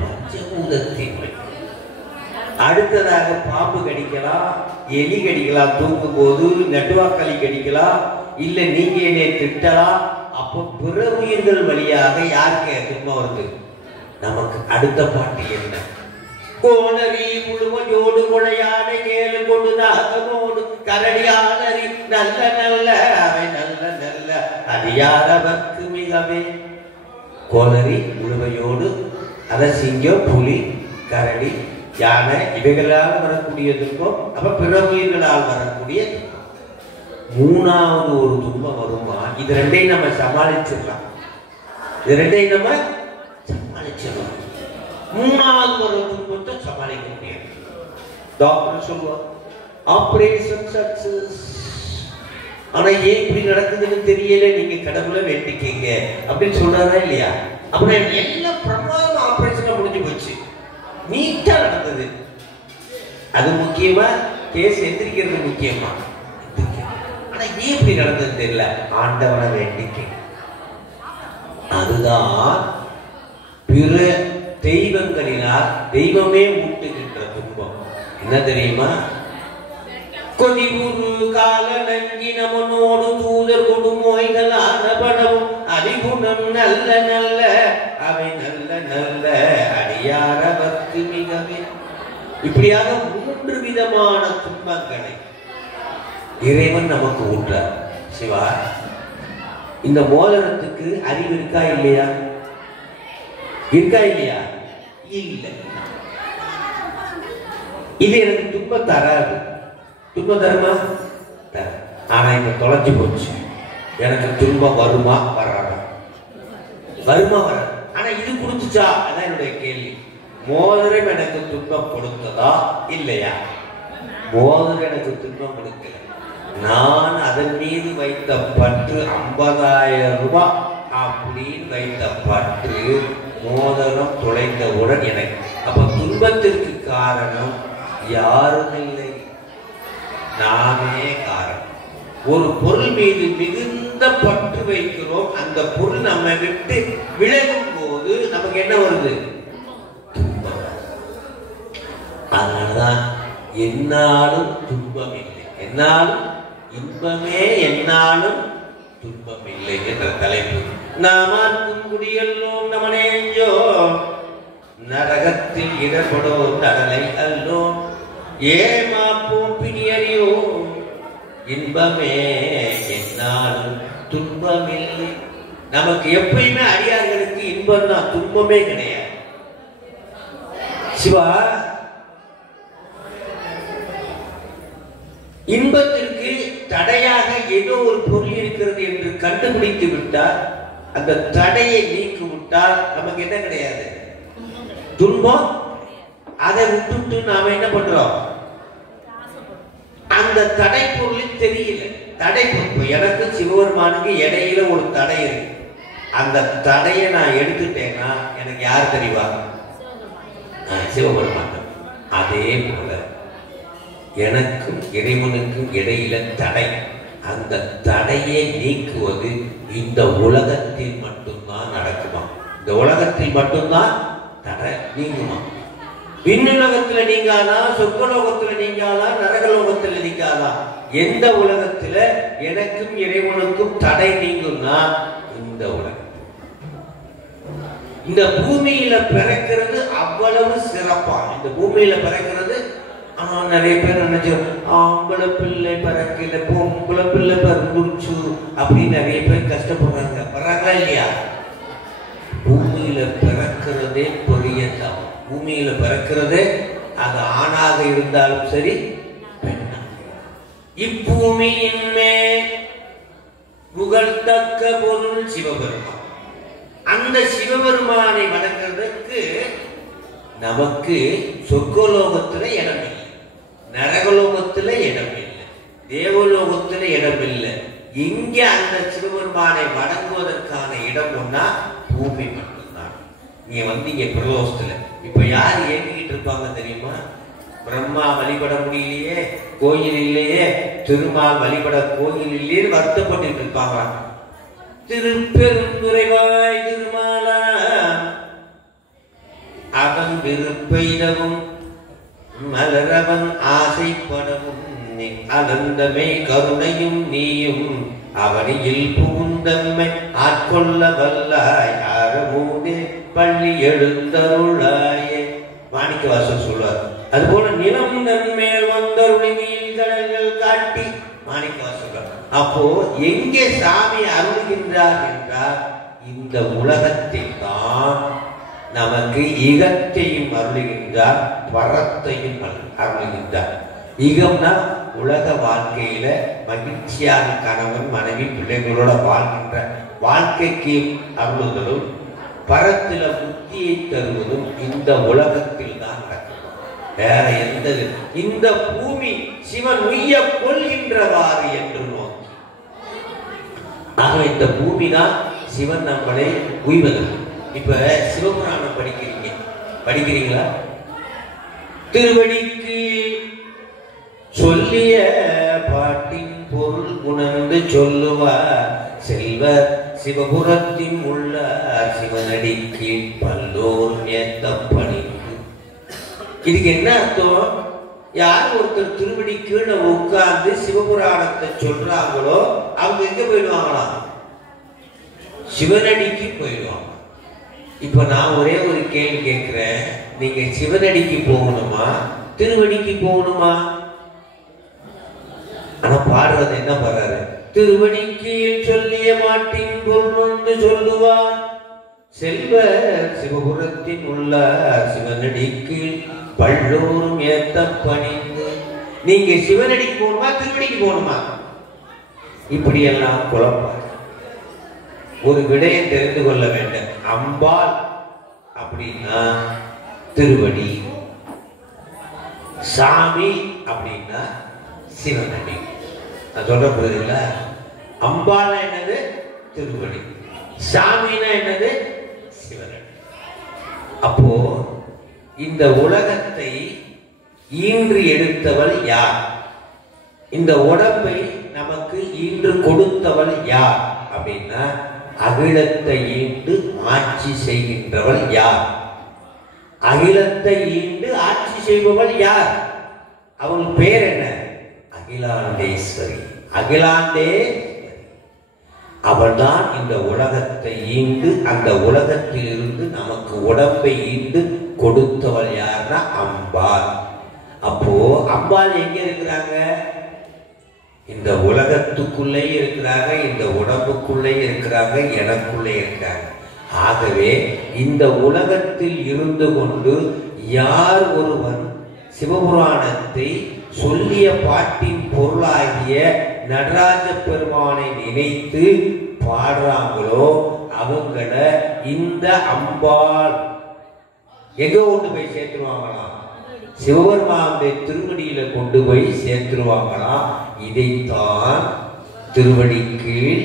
பஞ்சபூதத்தின் வழி. அடுத்ததாக பாம்பு கடிக்கலாம், எலி கடிக்கலாம், தூங்கும் போது நெட்டுவாக்களி கடிக்கலாம், இல்ல நீங்க என்னை திட்டலாம். அப்போ பிற உயிர்கள் வழியாக யாருக்கு துன்பம் வருது? நமக்கு. அடுத்த பாட்டு என்ன? கோணரி முழுமையோடு கொலையான கேளு கொடு நாகமோடு கரடியானரி நல்ல நல்ல அவை நல்ல நல்ல அடியாரவர்க்கு மிகவே. கோணரி முழுமையோடு, அத சிங்கம், புலி, கரடி, யானை இவைகளால் வரக்கூடிய துன்பம். அப்ப பிற உயிர்களால் வரக்கூடிய துன்பம். 3வது ஒரு துன்பம் வருமா? இது 2ஐயும் நம்ம சமாளிச்சிடலாம். இது 2ஐயும் நம்ம சமாளிச்சிடலாம். 3வது ஒரு துன்பத்தை சமாளிக்க முடியாது. டாக்டர் சொல்லுவார் ஆபரேஷன் சக்சஸ். ஆனா ஏன் இப்படி நடக்குதுன்னு தெரியல, நீங்க கடவுளை வேண்டிக்கீங்க அப்படின்னு சொல்றாரா இல்லையா? அப்புறம் எல்லா பிரமாதம் ஆபரேஷன் முடிஞ்சு போச்சு, நீட்டா நடந்தது. அது முக்கியமா? கேஸ் எந்திரிக்கிறது முக்கியமா? ஆனா ஏன் இப்படி நடந்தது தெரியல, ஆண்டவனை வேண்டிக்க. அதுதான் பிற தெய்வங்களினால் தெய்வமே ஊட்டுகின்ற துன்பம். என்ன தெரியுமா? கொதிவுரு கால நங்கி நமனோடு தூதர் கொடுமோய்களான படவும் அதிகுணம் நல்ல நல்ல அவை நல்ல நல்ல அடியாரவர்க்கு மிகவே. இப்படியாக 3 விதமான துன்பங்களை இறைவன் நமக்கு ஊற்றார். சிவா, இந்த மோதிரத்துக்கு அறிவு இருக்கா இல்லையா? இருக்கா இல்லையா? இல்லை. இது எனக்கு துன்பம் தராது. துன்பம் தருமா? ஆனா இப்ப தொலைஞ்சு போச்சு. எனக்கு துன்பம் வருமா வராதா? வருமா வராது. ஆனா இது கொடுத்துச்சா? அதான் என்னுடைய கேள்வி. மோதிரம் எனக்கு துன்பம் கொடுத்ததா இல்லையா? மோதிரம் எனக்கு துன்பம் கொடுக்கல. நான் அதன் மீது வைத்த பற்று 50,000 ரூபாய் அப்படின்னு வைத்த பற்று மோதிரம் தொலைந்தவுடன் எனக்கு. அப்ப துன்பத்திற்கு காரணம் யாரும் இல்லை, நானே காரணம். ஒரு பொருள் மீது மிகுந்த பற்று வைக்கிறோம், அந்த பொருள் நம்ம விட்டு விலகும் போது நமக்கு என்ன வருது? துன்பம். அதனாலதான் என்னாலும் துன்பம் இல்லை, என்னாலும் இன்பமே, என்னாலும் துன்பம் இல்லை என்ற தலைப்பு. நாமாக்கும் குடியல்லோம் நமனேஞ்சோ நரகத்தில் இடப்படோம் நடலை அல்லோம் ஏமாப்போம் பிணியறியோ இன்பமே என்னாலும் துன்பமில்லை. நமக்கு எப்பயுமே அடியார்களுக்கு இன்பம் தான், துன்பமே கிடையாது. சிவா, இன்பத்திற்கு தடையாக ஏதோ ஒரு பொருள் இருக்கிறது என்று கண்டுபிடித்து விட்டால், அந்த தடையை நீக்கி விட்டால் நமக்கு என்ன கிடையாது? துன்பம். அதை விட்டுட்டு நாம என்ன பண்றோம்? அந்த தடை பொருள் தெரியல. தடை பொருள் எனக்கு சிவபெருமானுக்கு இடையில ஒரு தடை இருக்கு. அந்த தடையை நான் எடுத்துட்டேன்னா எனக்கு யார் தெரிவா? சிவபெருமான். அதே போல எனக்கும் இறைவனுக்கும் இடையில தடை. அந்த தடையை நீக்குவது இந்த உலகத்தில் மட்டும்தான் நடக்குமா? இந்த உலகத்தில் மட்டும்தான் தடை நீங்குமா? விண்ணுலகத்துல நீங்காதா, சொர்க்கலோகத்துல நீங்காதா, நரகலோகத்துல நீங்காதா? எந்த உலகத்துல எனக்கும் இறைவனுக்கும் தடை நீங்கும்னா இந்த உலகம். இந்த பூமியில பிறக்கிறது அவ்வளவு சிறப்பா. இந்த பூமியில பிறக்கிறது ஆனா நிறைய பேர் நினைச்சு ஆம்பளை பிள்ளை பிறக்கல, பொம்பளை பிள்ளை பிறந்துச்சு அப்படின்னு நிறைய பேர் கஷ்டப்படுறாங்க. படுறாங்களா இல்லையா? பூமியில பிறக்கிறதே பெரிய தவம். பூமியில பிறக்கிறது அது ஆணாக இருந்தாலும் சரி பெண்ணாக. இப்பூமியின் மேல் புகழ்தக்க பொருள் சிவபெருமான். அந்த சிவபெருமானை வணங்குறதுக்கு நமக்கு சொர்க்கலோகத்துல இடம் இல்லை, நரகலோகத்துல இடம் இல்லை, தேவலோகத்துல இடம் இல்லை. இங்க அந்த சிவபெருமானை வணங்குவதற்கான இடம் ஒன்னா பூமி மட்டும்தான். நீங்க வந்தீங்க பிரதோஷத்துல. இப்ப யார் ஏங்கிட்டு இருப்பாங்க தெரியுமா? பிரம்மா வழிபட முடியலையே, கோயில் இல்லையே, திருமால் வழிபட கோயில் இல்லையே வருத்தப்பட்டு இருப்பாங்க. திருப்பெருந்துறைவாய் திருமாலா அவன் விருப்பெய்தவும் மலரவன் ஆசைப்படவும் அனந்தமே கருணையும் நீயும் அவனியில் புகுந்தம்மை ஆட்கொள்ள வல்லாய் ஆரமூடே பள்ளி எழுந்தருளாயே. மாணிக்கவாசகர் சொல்வார். அதுபோல நிலம் நன்மேல் வந்தருளி நீல் கடல்கள் காட்டி மாணிக்கவாசகர். அப்போ எங்கே சாமி அருள்கின்றார் என்றால் இந்த உலகத்தில் தான் நமக்கு இகத்தையும் அருளுகின்றார், பரத்தையும் அருளுகின்றார். இகம்னா உலக வாழ்க்கையில மகிழ்ச்சியான கணவன் மனைவி பிள்ளைகளோட வாழ்கின்ற வாழ்க்கைக்கு அருளுதலும், பரத்தில புத்தியை தருவதும் இந்த உலகத்தில் தான் நடக்கும். வேற எந்த இந்த பூமி சிவன் உய்ய கொள்கின்றவாறு என்று நோக்கி. ஆக இந்த பூமி தான் சிவன் நம்மளை உய்வது. இப்ப சிவபுராணம் படிக்கிறீங்களா? திருவடிக்கு சொல்லிய பாட்டின் பொருள் உணர்ந்து சொல்லுவார் செல்வர் சிவபுரத்தின் உள்ள சிவனடிக்கு பல்லோர் ஏத்தப்பணி. இதுக்கு என்ன அர்த்தம்? யார் ஒருத்தர் திருவடி கீழே உட்கார்ந்து சிவபுராணத்தை சொல்றாங்களோ அவங்க எங்க போயிடுவாங்களாம்? சிவனடிக்கு போயிடுவாங்க. இப்ப நான் ஒரே ஒரு கேள்வி கேட்கிறேன். நீங்க சிவனடிக்கு போகணுமா, திருவடிக்கு போகணுமா? ஆனா பாடுறது என்ன பாடுறாரு? திருவடிக்கு சொல்லிய மாட்டின் பொருள் வந்து சொல்லுவார் செல்வர் சிவபுரத்தின் உள்ள சிவனடிக்கு பல்லோரும் ஏத்த பணிந்து. நீங்க சிவனடிக்கு போகணுமா, திருவடிக்கு போகணுமா? இப்படி எல்லாம் குழப்பார். ஒரு விடையை தெரிந்து கொள்ள வேண்டும். அம்பாள் அப்படின்னா திருவடி, சாமி அப்படின்னா சிவனடி. நான் சொல்ற புரியுதுங்களா? அம்பாள் என்னது? திருவடி. சாமினா என்னது? சிவனடி. அப்போ இந்த உலகத்தை ஈன்று எடுத்தவள் யார்? இந்த உடம்பை நமக்கு ஈன்று கொடுத்தவள் யார் அப்படின்னா அகிலத்தை ஈண்டு ஆட்சி செய்கின்றவள் யார்? அகிலத்தை ஈண்டு ஆட்சி செய்பவள் யார்? அவள் பேர் என்ன? அகிலாண்டேஸ்வரி. அகிலாண்டேஸ்வரி அவள்தான் இந்த உலகத்தை ஈண்டு அந்த உலகத்தில் இருந்து நமக்கு உடம்பை ஈண்டு கொடுத்தவள் யார்னா அம்பாள். அப்போ அம்பாள் எங்க இருக்கிறாங்க? இந்த உலகத்துக்குள்ளே இருக்கிறாங்க, இந்த உடம்புக்குள்ளே இருக்கிறாங்க, எனக்குள்ளே இருக்கிறாங்க. ஆகவே இந்த உலகத்தில் இருந்து கொண்டு யார் ஒருவன் சிவபுராணத்தை சொல்லிய பாட்டின் பொருளாகிய நடராஜ பெருமானை நினைத்து பாடுறாங்களோ அவங்கள இந்த அம்பாள் எங்க கொண்டு போய் சேர்த்துருவாங்களாம்? சிவபெருமானுடைய திருவடியில கொண்டு போய் சேர்த்துருவாங்களாம். இதைத்தான் திருவடி கீழ்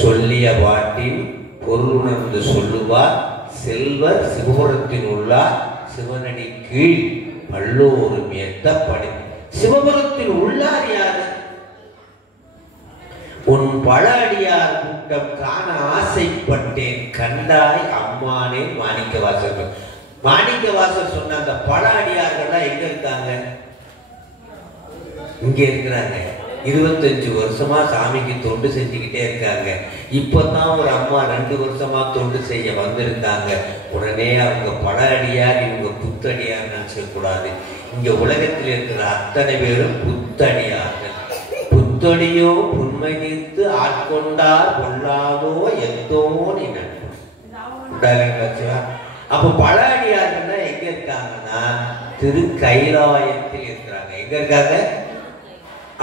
சொல்லிய பாட்டின் பொருளுணர்ந்து சொல்லுவார் செல்வர் சிவபுரத்தின் உள்ளார் சிவனடி கீழ் பல்லோரும் ஏத்த படை. சிவபுரத்தில் உள்ளார் யாரு? உன் பல அடியார் கூட்டம் காண ஆசைப்பட்டேன் கண்டாய் அம்மானே மாணிக்கவாசகர். மாணிக்கவாசகர் சொன்ன அந்த பல அடியார்கள்லாம் எங்க இருக்காங்க? இங்க இருக்கிறாங்க. 25 வருஷமா சாமிக்கு தொண்டு செஞ்சுக்கிட்டே இருக்காங்க. இப்பதான் ஒரு அம்மா 2 வருஷமா தொண்டு செய்ய வந்திருக்காங்க. உடனே அவங்க பல அடியார் இவங்க புத்தடியார் நினைச்சக்கூடாது. இங்க உலகத்தில் இருக்கிற அத்தனை பேரும் புத்தடியார்கள். புத்தடியோ புன்மை நீர்த்து ஆட்கொண்டார் கொள்ளாதோ எத்தோ நீ நட்பு. அப்ப பல அடியார்கள் எங்க இருக்காங்கன்னா திரு கைலாயத்தில் இருக்கிறாங்க. எங்க இருக்காங்க?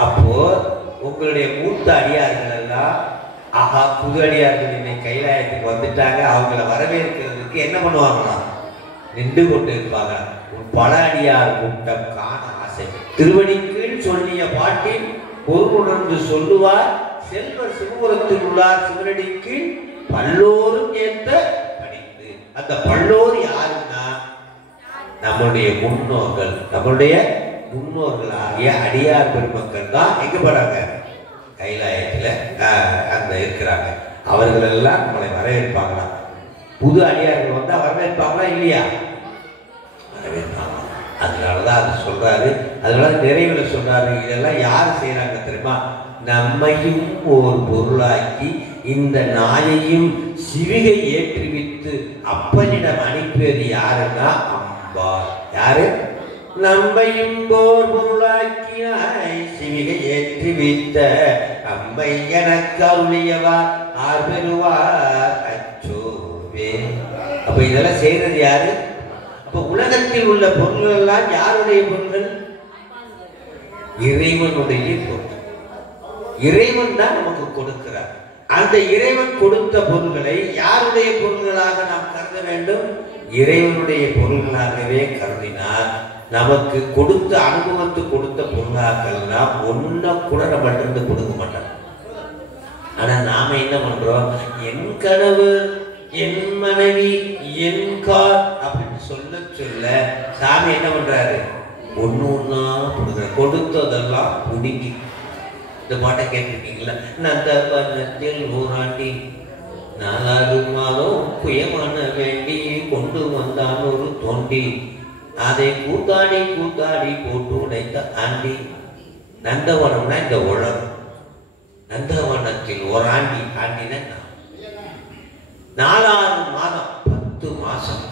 அப்போ உங்களுடைய மூத்த அடியார்கள் எல்லாம் ஆஹா புது அடியார்கள் இன்னைக்கு கைலாயத்துக்கு வந்துட்டாங்க, அவங்கள வரவேற்கிறதுக்கு என்ன பண்ணுவாங்களா? நின்று கொண்டு இருப்பாங்க. பல அடியார் கூட்டம் காண ஆசை. திருவடி கீழ் சொல்லிய பாட்டின் பொருள் உணர்ந்து சொல்லுவார் செல்வர் சிவபுரத்தில் உள்ளார் சிவனடி கீழ் பல்லோரும் ஏத்த படித்து. அந்த பல்லோர் யாருன்னா நம்முடைய முன்னோர்கள். நம்முடைய முன்னோர்களாகிய அடியார் பெருமக்கள் தான் எங்க போறாங்க? கைலாயத்துல அந்த இருக்கிறாங்க. அவர்கள் எல்லாம் நம்மளை வரவேற்பாங்களா? புது அடியார்கள் வந்தா வரவேற்பாங்களா இல்லையா? வரவேற்பாங்க. அதனாலதான் அது சொல்றாரு. அதனால நிறைவுல சொல்றாரு. இதெல்லாம் யார் செய்யறாங்க தெரியுமா? நம்மையும் ஒரு பொருளாக்கி இந்த நாயையும் சிவிகை ஏற்றுவித்து அப்பனிடம் அனுப்பியது யாருன்னா அம்பா. யாரு? நம்மையும் போர் பொருளாக்கியாய் சிவிகை ஏற்றி வைத்த அம்மை எனக்கு அருளியவார் ஆர் பெறுவார் அச்சோவே. அப்ப இதெல்லாம் செய்யறது யாரு? அப்ப உலகத்தில் உள்ள பொருள்கள் எல்லாம் யாருடைய பொருள்கள்? இறைவனுடைய பொருள். இறைவன் தான் நமக்கு கொடுக்கிறார். அந்த இறைவன் கொடுத்த பொருள்களை யாருடைய பொருள்களாக நாம் கருத வேண்டும்? இறைவனுடைய பொருள்களாகவே கருதினார். நமக்கு கொடுத்த அனுபவத்து கொடுத்த பொருளாக்கள்னா ஒன்ன கூட நம்ம இருந்து கொடுக்க மாட்டோம். ஆனா நாம என்ன பண்றோம்? என் கனவு, என் மனைவி, என் கார் அப்படின்னு சொல்ல சொல்ல சாமி என்ன பண்றாரு? ஒண்ணு ஒன்னா கொடுக்குற. கொடுத்ததெல்லாம் புடுங்கி. இந்த பாட்டை கேட்டிருக்கீங்களா? நந்த பண்ணத்தில் ஊராண்டி 4 மாதம் குயமான வேண்டி கொண்டு வந்தான் ஒரு தோண்டி அதை கூத்தாடி கூத்தாடி போட்டு உடைத்த ஆண்டி. நந்தவனம்னா இந்த உலகம். நந்தவனத்தில் ஒரு ஆண்டி. ஆண்டினா 4 மாதம் 10 மாசம்.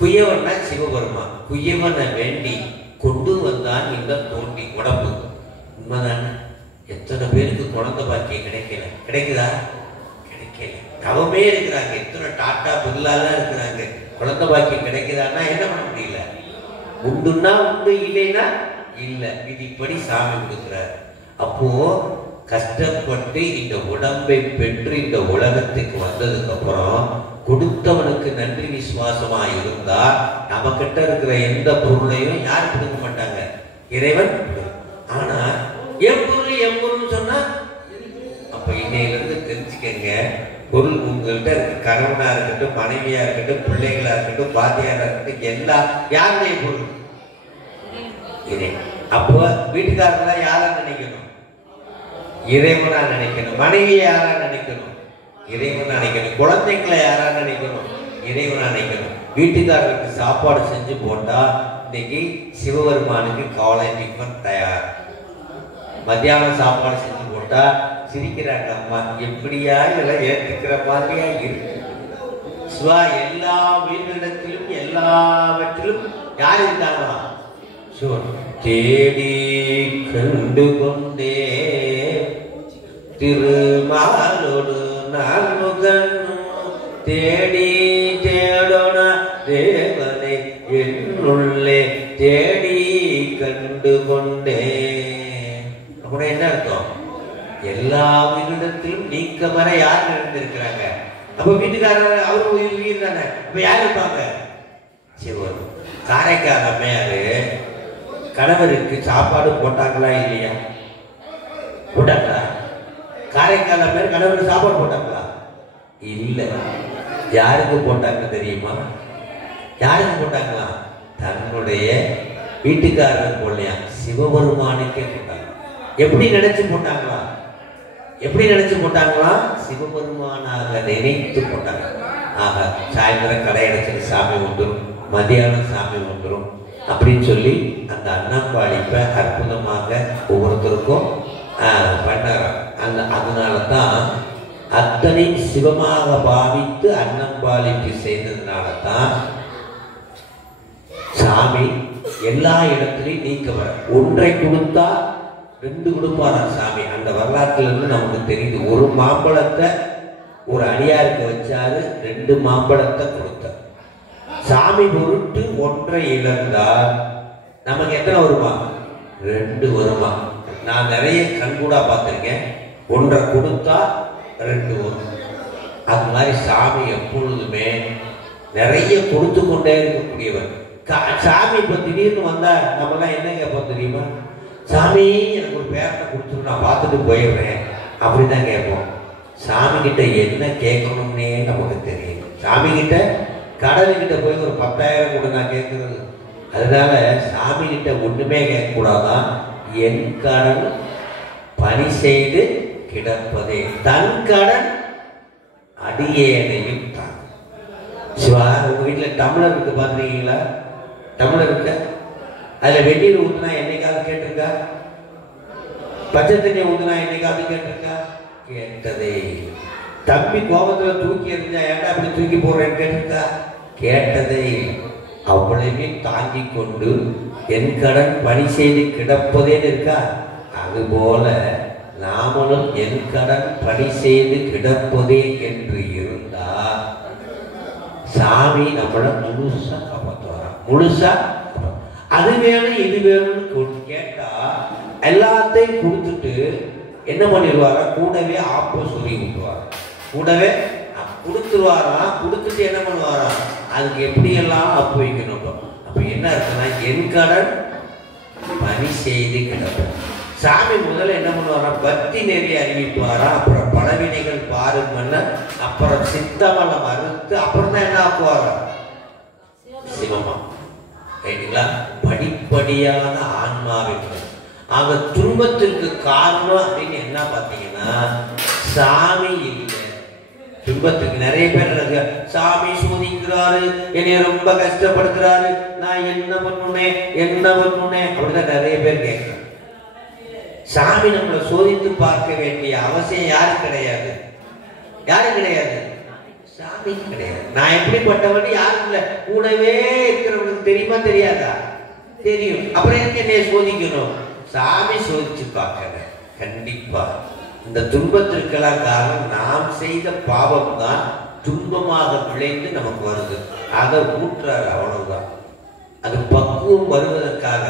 குயவன்னா சிவபெருமான். குயவனை வேண்டி கொண்டு வந்தான் இந்த தோண்டி உடம்பு. உண்மைதானே? எத்தனை பேருக்கு குழந்தை பாக்கியம் கிடைக்கல? கிடைக்குதா? கிடைக்கல. தவமே இருக்கிறாங்க. எத்தனை டாட்டா பிர்லாலாம் இருக்கிறாங்க. குழந்தை பாக்கியம் கிடைக்குதான்னா என்ன பண்ண முடியல? உண்டுன்னா உண்டு, இல்லைன்னா இல்ல. விதிப்படி சாமி கொடுக்கிறார். அப்போ கஷ்டப்பட்டு இந்த உடம்பை பெற்று இந்த உலகத்துக்கு வந்ததுக்கு அப்புறம் கொடுத்தவனுக்கு நன்றி விசுவாசமா இருந்தா நம்ம கிட்ட இருக்கிற எந்த பொருளையும் யார் கொடுக்க மாட்டாங்க? இறைவன். ஆனா எப்பொருள் எம்பொருள் சொன்னா அப்ப இன்னையிலிருந்து தெரிஞ்சுக்கங்க. பொருள் உங்கள்கிட்ட இருக்கு. கணவனா இருக்கட்டும், மனைவியா இருக்கட்டும், பிள்ளைகளா இருக்கட்டும், பாத்தியாரா இருக்கட்டும், எல்லாம் யாருடைய பொருள்? இறை. அப்போ வீட்டுக்காரங்களா யாரா நினைக்கணும்? இறைவனா நினைக்கணும். மனைவியை யாரா நினைக்கணும்? இறைவனா நினைக்கணும். குழந்தைங்களை யாரா நினைக்கணும்? இறைவனா நினைக்கணும். வீட்டுக்காரருக்கு சாப்பாடு செஞ்சு போட்டா இன்னைக்கு சிவபெருமானுக்கு காலை டிஃபன் தயார். மத்தியானம் சாப்பாடு செஞ்சு போட்டா சிரிக்கிறாங்க அம்மா. எப்படியா இதெல்லாம் ஏற்றுக்கிற மாதிரியா இருக்கு. சிவா எல்லா வீடுகளிடத்திலும் எல்லாவற்றிலும் யார் இருந்தாங்களா? தேடி கண்டு கொண்டே திருமாலோடு நான்முகன் தேடி தேடோன தேவனை என்னுள்ளே தேடி கண்டு கொண்டே. அப்படின்னா என்ன அர்த்தம்? எல்லா வீட்டிலும் நீக்க வர யார் இருந்திருக்கிறாங்க? அப்ப வீட்டுக்காரர் அவரு உயிர் தானே. இப்ப யார் இருப்பாங்க? சிவன். காரைக்கால் அம்மையாரு கணவருக்கு சாப்பாடு போட்டாங்களா இல்லையா? போட்டாங்களா? காரைக்கால் அம்மையார் கணவருக்கு சாப்பாடு போட்டாங்களா? இல்லை. யாருக்கு போட்டாங்க தெரியுமா? யாருக்கு போட்டாங்களா? தன்னுடைய வீட்டுக்காரர் போலையா சிவபெருமானுக்கே போட்டாங்க. எப்படி நினைச்சு போட்டாங்களா? எப்படி நினைச்சு போட்டாங்களா? சிவபெருமானாக நினைத்து போட்டாங்க. ஆக சாயந்தரம் கடை இடத்துல சாமி வந்துடும், மதியானம் சாமி வந்துடும் அப்படின்னு சொல்லி அந்த அன்னப்பாளிப்பை அற்புதமாக ஒவ்வொருத்தருக்கும் பண்ணாராம். அதனால தான் அத்தனை சிவமாக பாவித்து அன்னப்பாளிப்பு செய்ததுனால தான் சாமி எல்லா இடத்துலையும் நீக்க வர. ஒன்றை கொடுத்தா ரெண்டு கொடுப்பாராம் சாமி. அந்த வரலாற்றுல இருந்து நமக்கு தெரியுது. ஒரு மாம்பழத்தை ஒரு அடியாருக்கு வச்சாரு, 2 மாம்பழத்தை கொடுத்தார். சாமி பொருட்டு ஒன்றை இழந்தால் நமக்கு எத்தனை வருமா? 2 வருமா? நான் நிறைய கண்கூடா பார்த்திருக்கேன். ஒன்றை கொடுத்தா 2 வரும். அது மாதிரி சாமி எப்பொழுதுமே நிறைய கொடுத்து கொண்டே இருக்கக்கூடியவர். சாமி இப்ப திடீர்னு வந்தா நம்மலாம் என்ன கேட்போம் தெரியுமா? சாமி எனக்கு ஒரு பேரனை கொடுத்துரு, நான் பார்த்துட்டு போயிடுறேன் அப்படிதான் கேட்போம். சாமி கிட்ட என்ன கேட்கணும்னே நமக்கு தெரியும். சாமி கிட்ட கடவுள்கிட்ட போய் ஒரு 10,000 கூட நான் கேட்கறது. அதனால சாமி கிட்ட ஒண்ணுமே கேட்கக்கூடாதான். என் கடன் பணி செய்து கிடப்பதே தன் கடன் அடியேனையும் தான். சிவா, உங்க வீட்டுல டம்ளர் இருக்கு பாத்துருக்கீங்களா? டம்ளர் இருக்க, அதுல வெந்நீர் ஊத்துனா என்னைக்காவது கேட்டிருக்கா? பச்சை தண்ணி ஊத்துனா என்னைக்காவது கேட்டிருக்கா? கேட்டதே. தம்பி கோபத்துல தூக்கி எறிஞ்சா ஏன்டா அப்படி தூக்கி போடுறேன்னு கேட்டிருக்கா? கேட்டதே. அவ்வளவே தாங்கி கொண்டு என் கடன் பணி செய்து கிடப்பதேன்னு இருக்கா? அதுபோல நாமளும் என் கடன் பணி செய்து கிடப்பதே என்று இருந்தா சாமி நம்மள முழுசா காப்பாற்றுவாரா? முழுசா. அது வேணும் இது வேணும்னு கேட்டா எல்லாத்தையும் கொடுத்துட்டு என்ன பண்ணிடுவாரா? கூடவே ஆப்ப சொல்லி விட்டுவாரா? கூடவே கொடுத்துருவாரா? கொடுத்துட்டு என்ன பண்ணுவாரா? அதுக்கு எப்படியெல்லாம் ஆப்பு வைக்கணும். அப்ப என்ன இருக்குன்னா, என் கடன் பணி செய்து கிடப்போம். சாமி முதல்ல என்ன பண்ணுவாரா? பக்தி நெறி அறிவிப்பாரா, அப்புறம் பலவினைகள் பாருங்கன்னு, அப்புறம் சித்தமலை மறுத்து, அப்புறம் தான் என்ன ஆக்குவாரா? சிவமா. ரைட்டுங்களா? படிப்படியான ஆன்மாவின் ஆக துன்பத்திற்கு காரணம் அப்படின்னு என்ன பார்த்தீங்கன்னா சாமி இல்லை. துன்பத்துக்கு நிறைய பேர் இருக்கு. சாமி சோதிக்கிறாரு, என்னைய ரொம்ப கஷ்டப்படுத்துறாரு, நான் என்ன பண்ணுனேன் அப்படிதான் நிறைய பேர் கேட்கிறாங்க. சாமி நம்மளை சோதித்து பார்க்க வேண்டிய அவசியம் யாரு கிடையாது. யாரு கிடையாது? சாமி கிடையாது. நான் எப்படிப்பட்டவன் யாரும் இல்லை. கூடவே இருக்கிறவனுக்கு தெரியுமா தெரியாதா? தெரியும். அப்புறம் எனக்கு என்னைய சோதிக்கணும்? சாமி சோதிச்சு பார்க்க கண்டிப்பா. இந்த துன்பத்திற்கெல்லாம் காரணம் நாம் செய்த பாவம் தான் துன்பமாக விளைந்து நமக்கு வருது. அதை ஊற்றாரு, அவ்வளவுதான். அது பக்குவம் வருவதற்காக.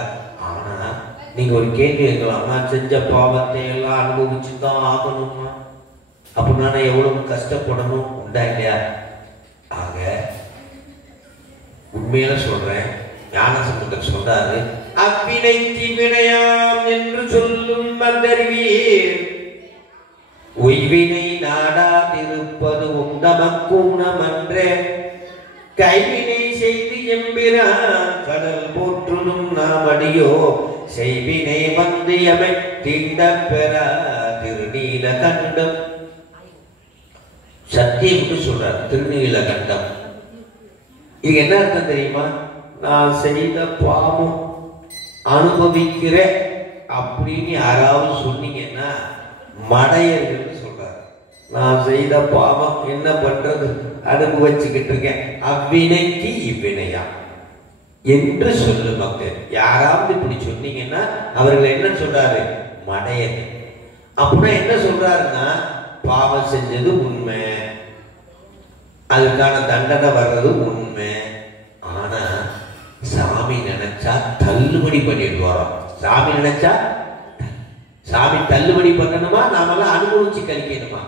ஆனா நீங்க ஒரு கேள்வி கேட்கலாம், நான் செஞ்ச பாவத்தை எல்லாம் அனுபவிச்சுதான் ஆகணுமா? அப்படின்னா நான் எவ்வளவு கஷ்டப்படணும்? உண்டா இல்லையா? ஆக உண்மையில சொல்றேன், ஞானசம்பந்தர் சொல்றாரு, அவ்வினை தீவினையாம் என்று சொல்லும் மந்தறிவீர் உய்வினை நாடாதிருப்பது உந்தமக்கூணமன்றே கைவினை செய்து எம்பிரான் கடல் போற்றுதும் நாம் அடியோ செய்வினை வந்து எமை தீண்ட பெறா திருநீலகண்டம். சத்தியம் சொல்றார் திருநீலகண்டம். இது என்ன அர்த்தம் தெரியுமா? நான் செய்த பாவம் அனுபவிக்கிறேன் அப்படின்னு யாராவது சொன்னீங்கன்னா மடையர்கள் சொல்றாரு. நான் செய்த பாவம் என்ன பண்றது, அனுபவிச்சுக்கிட்டு இருக்கேன், அவ்வினைக்கு இவ்வினையா என்று சொல்லு மக்கள். யாராவது இப்படி சொன்னீங்கன்னா அவர்கள் என்ன சொல்றாரு? மடையன். அப்படின்னா என்ன சொல்றாருன்னா, பாவம் செஞ்சது உண்மை, அதுக்கான தண்டனை வர்றது உண்மை. ஆனா சாமி நினைச்சா தள்ளுபடி பண்ணிடுவாராம். சாமி நினைச்சா சாமி தள்ளுபடி பண்ணணுமா? நாமெல்லாம் அனுபவிச்சு கழிக்கணுமா?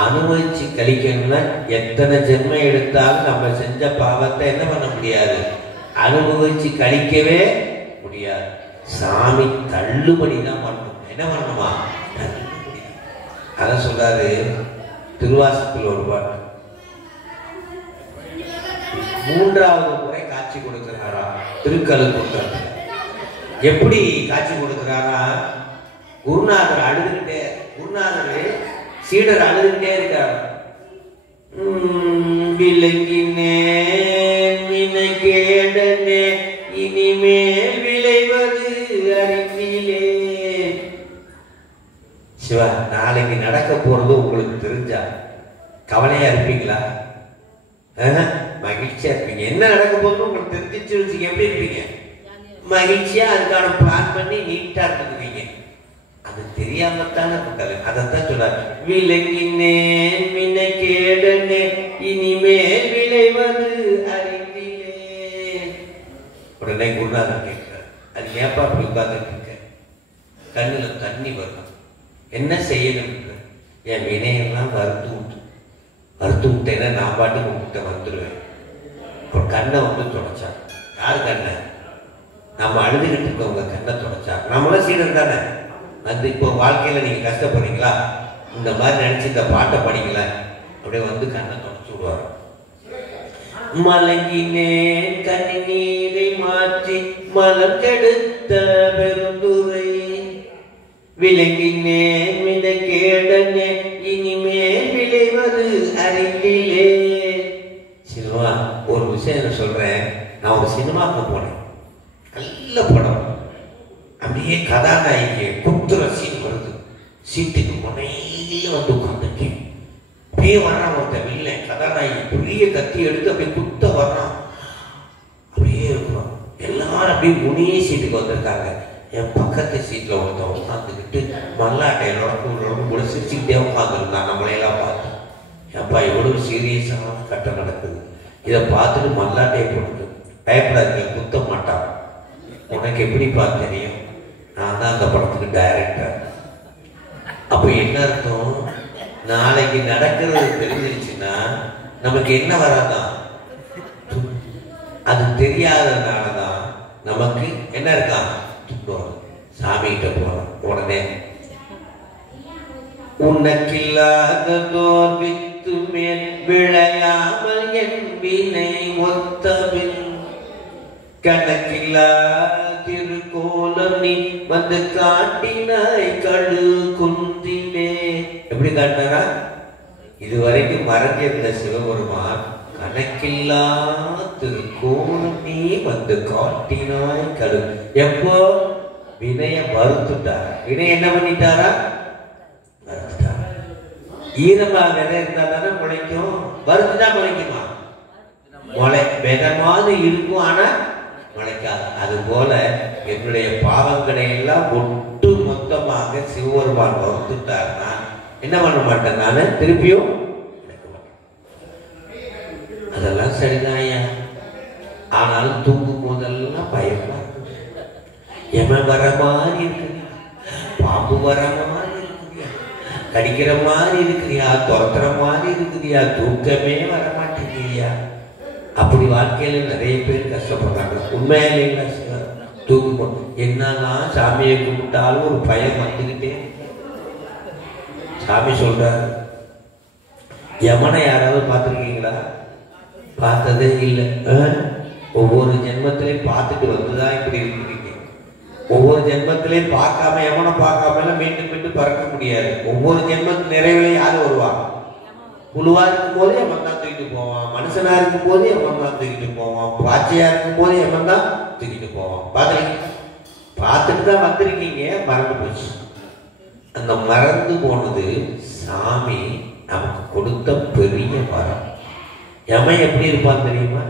அனுபவிச்சு கழிக்கணும்னா எத்தனை ஜென்மம் எடுத்தாலும் நம்ம செஞ்ச பாவத்தை என்ன பண்ண முடியாது? அனுபவிச்சு கழிக்கவே முடியாது. சாமி தள்ளுபடி தான் பண்ணணும். என்ன பண்ணணுமா? தள்ளுபடி. அதான் சொல்றாரு திருவாசகத்தில் ஒரு பாட்டு. 3வது முறை காட்சி கொடுக்கிறாரா திருக்கழுக்குன்றத்துல. எப்படி காட்சி கொடுக்கிறாரா? குருநாதர் அழுதுகிட்டே, குருநாதர் சீடர் அழுதுகிட்டே இருக்கார். விளங்கினேன் நினைக்கேடனே இனிமேல் விளைவது அறிவிலே. சிவா, நாளைக்கு நடக்க போறது உங்களுக்கு தெரிஞ்சா கவலையா இருப்பீங்களா? மகிழ்ச்சியா இருப்பீங்க. என்ன நடக்க போகுதுன்னு உங்களுக்கு தெரிஞ்சிச்சு வச்சுக்க எப்படி இருப்பீங்க? மகிழ்ச்சியா அதுக்கான பிளான் பண்ணி நீட்டா இருக்குவீங்க. அது தெரியாமத்தான கதை. அதைத்தான் சொல்றாரு. விளங்கினேன் வினைக்கேடனே இனிமேல் விளைவது அறிவிலே. உடனே குருநாதர் கேட்கிறார், அது ஏப்பா அப்படி உட்கார்ந்துட்டு இருக்க? கண்ணுல தண்ணி வரும். என்ன செய்யணும்? என் வினையெல்லாம் வறுத்து விட்டேன்னா நான் பாட்டுக்கு உங்ககிட்ட வந்துடுவேன். இப்போ கண்ணை வந்து தொடச்சான். யார் கண்ணை? நம்ம அழுதுகிட்டு இருக்கவங்க கண்ணை தொடச்சா. நம்மளாம் சீடர் தானே. வந்து இப்போ வாழ்க்கையில நீங்க கஷ்டப்படுறீங்களா, இந்த மாதிரி நினைச்சு இந்த பாட்டை படிக்கல, அப்படியே வந்து கண்ணை தொடச்சு விடுவார். மலங்கினேன் கனி நீரை மாற்றி மலம் கெடுத்த பெருந்துரை விளங்கினேன் வினைக்கேடனே இனிமேல் விளைவது அறிவிலே. சினிமா ஒரு விஷயம் சொல்றேன். நான் ஒரு சினிமாவுக்கு போனேன். நல்ல படம். அப்படியே கதாநாயகி குத்துற சீன் வருது. சீட்டுக்கு முனையில வந்து உட்காந்துருக்கேன். அப்படியே வர்றான் ஒருத்தன் இல்லை. கதாநாயகி பெரிய கத்தி எடுத்து அப்படியே குத்த வர்றான். அப்படியே இருக்கிறோம். எல்லாரும் அப்படியே முனியே சீட்டுக்கு வந்திருக்காங்க. என் பக்கத்து சீட்டில் ஒருத்தன் உட்காந்துக்கிட்டு மல்லாட்டையோட கூட சிரிச்சுக்கிட்டே உட்காந்துருந்தான். நம்மளையெல்லாம் பார்த்து, அப்பா எவ்வளவு சீரியஸான கட்டம் நடக்குது. இதை பார்த்துட்டு மல்லாட்டையை போடுது. பயப்படாதீங்க, குத்த மாட்டான். உனக்கு எப்படிப்பா தெரியும்? நான் தான் அந்த படத்துக்கு டைரக்டர். அப்போ என்ன அர்த்தம்? நாளைக்கு நடக்கிறது தெரிஞ்சிருச்சுன்னா நமக்கு என்ன வராதான்? அது தெரியாததுனாலதான் நமக்கு என்ன இருக்கான்? சாமிகிட்ட போறோம். உடனே உனக்கில்லாததோர் வித்து மேல் விளையாமல் என் வினை ஒத்தபின் கணக்கில்லா திருக்கோலம் நீ வந்து காட்டினாய் கழு குந்திலே. எப்படி காட்டினாரா? இதுவரைக்கும் மறைஞ்சிருந்த சிவபெருமான் கணக்கில்லா திருக்கோலம் நீ வந்து காட்டினாய் கழு. எப்போ? வினைய மறுத்துட்டார். வினை என்ன பண்ணிட்டாரா? மறுத்துட்டார். ஈரமா விதை இருந்தா தானே முளைக்கும். மறுத்துட்டா முளைக்குமா? முளை விதமாவது இருக்கும், ஆனா முளைக்காது. அது போல என்னுடைய பாவங்களை எல்லாம் ஒட்டு மொத்தமாக சிவபெருமான் வகுத்துட்டார்னா என்ன பண்ண மாட்டேன்? நானு திருப்பியும் அதெல்லாம் சரிதாயா. ஆனாலும் தூங்கும் போதெல்லாம் பயமா இருக்கு. எமன் வர மாதிரி இருக்குறியா, பாம்பு வர மாதிரி இருக்குறியா, கடிக்கிற மாதிரி இருக்குறியா, துரத்துற மாதிரி இருக்குறியா, தூக்கமே வர மாட்டேங்கிறியா. அப்படி வாழ்க்கையில நிறைய பேர் கஷ்டப்படுறாங்க. உண்மையிலே தூக்கு என்னதான் சாமியை கும்பிட்டாலும் ஒரு பயம் வந்துகிட்டே. சாமி சொல்றாரு, யமனை யாராவது பார்த்துருக்கீங்களா? பார்த்ததே இல்லை. ஒவ்வொரு ஜென்மத்திலையும் பார்த்துட்டு வந்துதான் இப்படி இருக்கிறீங்க. ஒவ்வொரு ஜென்மத்திலையும் பார்க்காம யமனை பார்க்காம மீண்டும் மீண்டும் பறக்க முடியாது. ஒவ்வொரு ஜென்மத்து நிறைவுல யாரு வருவாங்க? புழுவா இருக்கும் போதே எமன் தான் தூக்கிட்டு போவான். மனுஷனா இருக்கும் போதே எமன் தான் தூக்கிட்டு போவான். பாச்சையா இருக்கும் போதே எமன் தான் தூக்கிட்டு போவான். பார்த்துட்டு தான் வந்திருக்கீங்க, மறந்து போச்சு. அந்த மறந்து போனது சாமி நமக்கு கொடுத்த பெரிய வரம். யமன் எப்படி இருப்பான் தெரியுமா?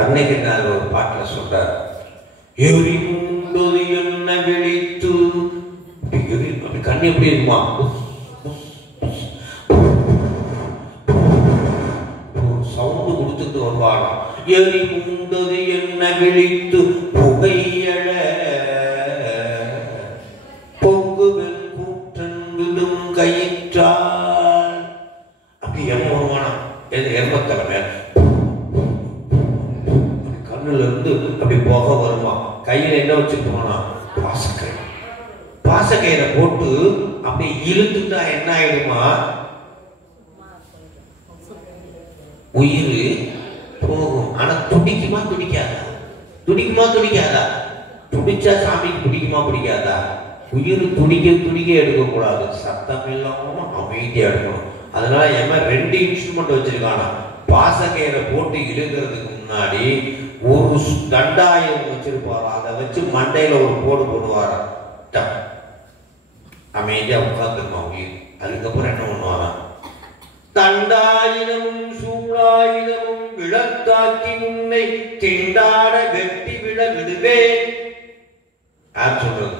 அருணகிரிநாதர் ஒரு பாட்டுல சொல்றார், எரிமுண்டது என்ன விழித்து. அப்படி கண்ணு எப்படி இருக்குமா? சவுண்டு கொடுத்துட்டு வருவாராம். எரிமுண்டது என்ன விழித்து புகையழ பொங்குவெல் கூற்றன் விடும் கயிற்றால். அப்படி எம்ம வருவானா? எர்மத்தலை மேல கண்ணுல இருந்து அப்படி புகை வருமா. கையில என்ன வச்சுட்டு போனா பாசக்கயிறு. பாசக்கயிறை போட்டு அப்படி இழுத்துட்டா என்ன ஆயிடுமா, உயிர் போகும். ஆனா துடிக்குமா துடிக்காதா? துடிக்குமா துடிக்காதா? துடிச்சா சாமிக்கு பிடிக்குமா பிடிக்காதா? உயிர் துடிக்க துடிக்க எடுக்கக்கூடாது, சத்தம் இல்லாம அமைதியா எடுக்கணும். அதனால ஏமா 2 இன்ஸ்ட்ருமெண்ட் வச்சிருக்கானா. பாசக்கயிறை போட்டு இழுக்கிறதுக்கு முன்னாடி ஒரு தண்டாயம் வச்சிருப்பாரா, அதை வச்சு மண்டையில ஒரு போடு போடுவாரா, அமைதியா உட்கார்ந்துருமா உயிர். அதுக்கப்புறம் என்ன பண்ணுவாரா, தண்டாயுதமும் சூழாயுதமும் விளத்தாக்கி உன்னை திண்டாட வெட்டி விட விடுவேன். யார் சொல்றது?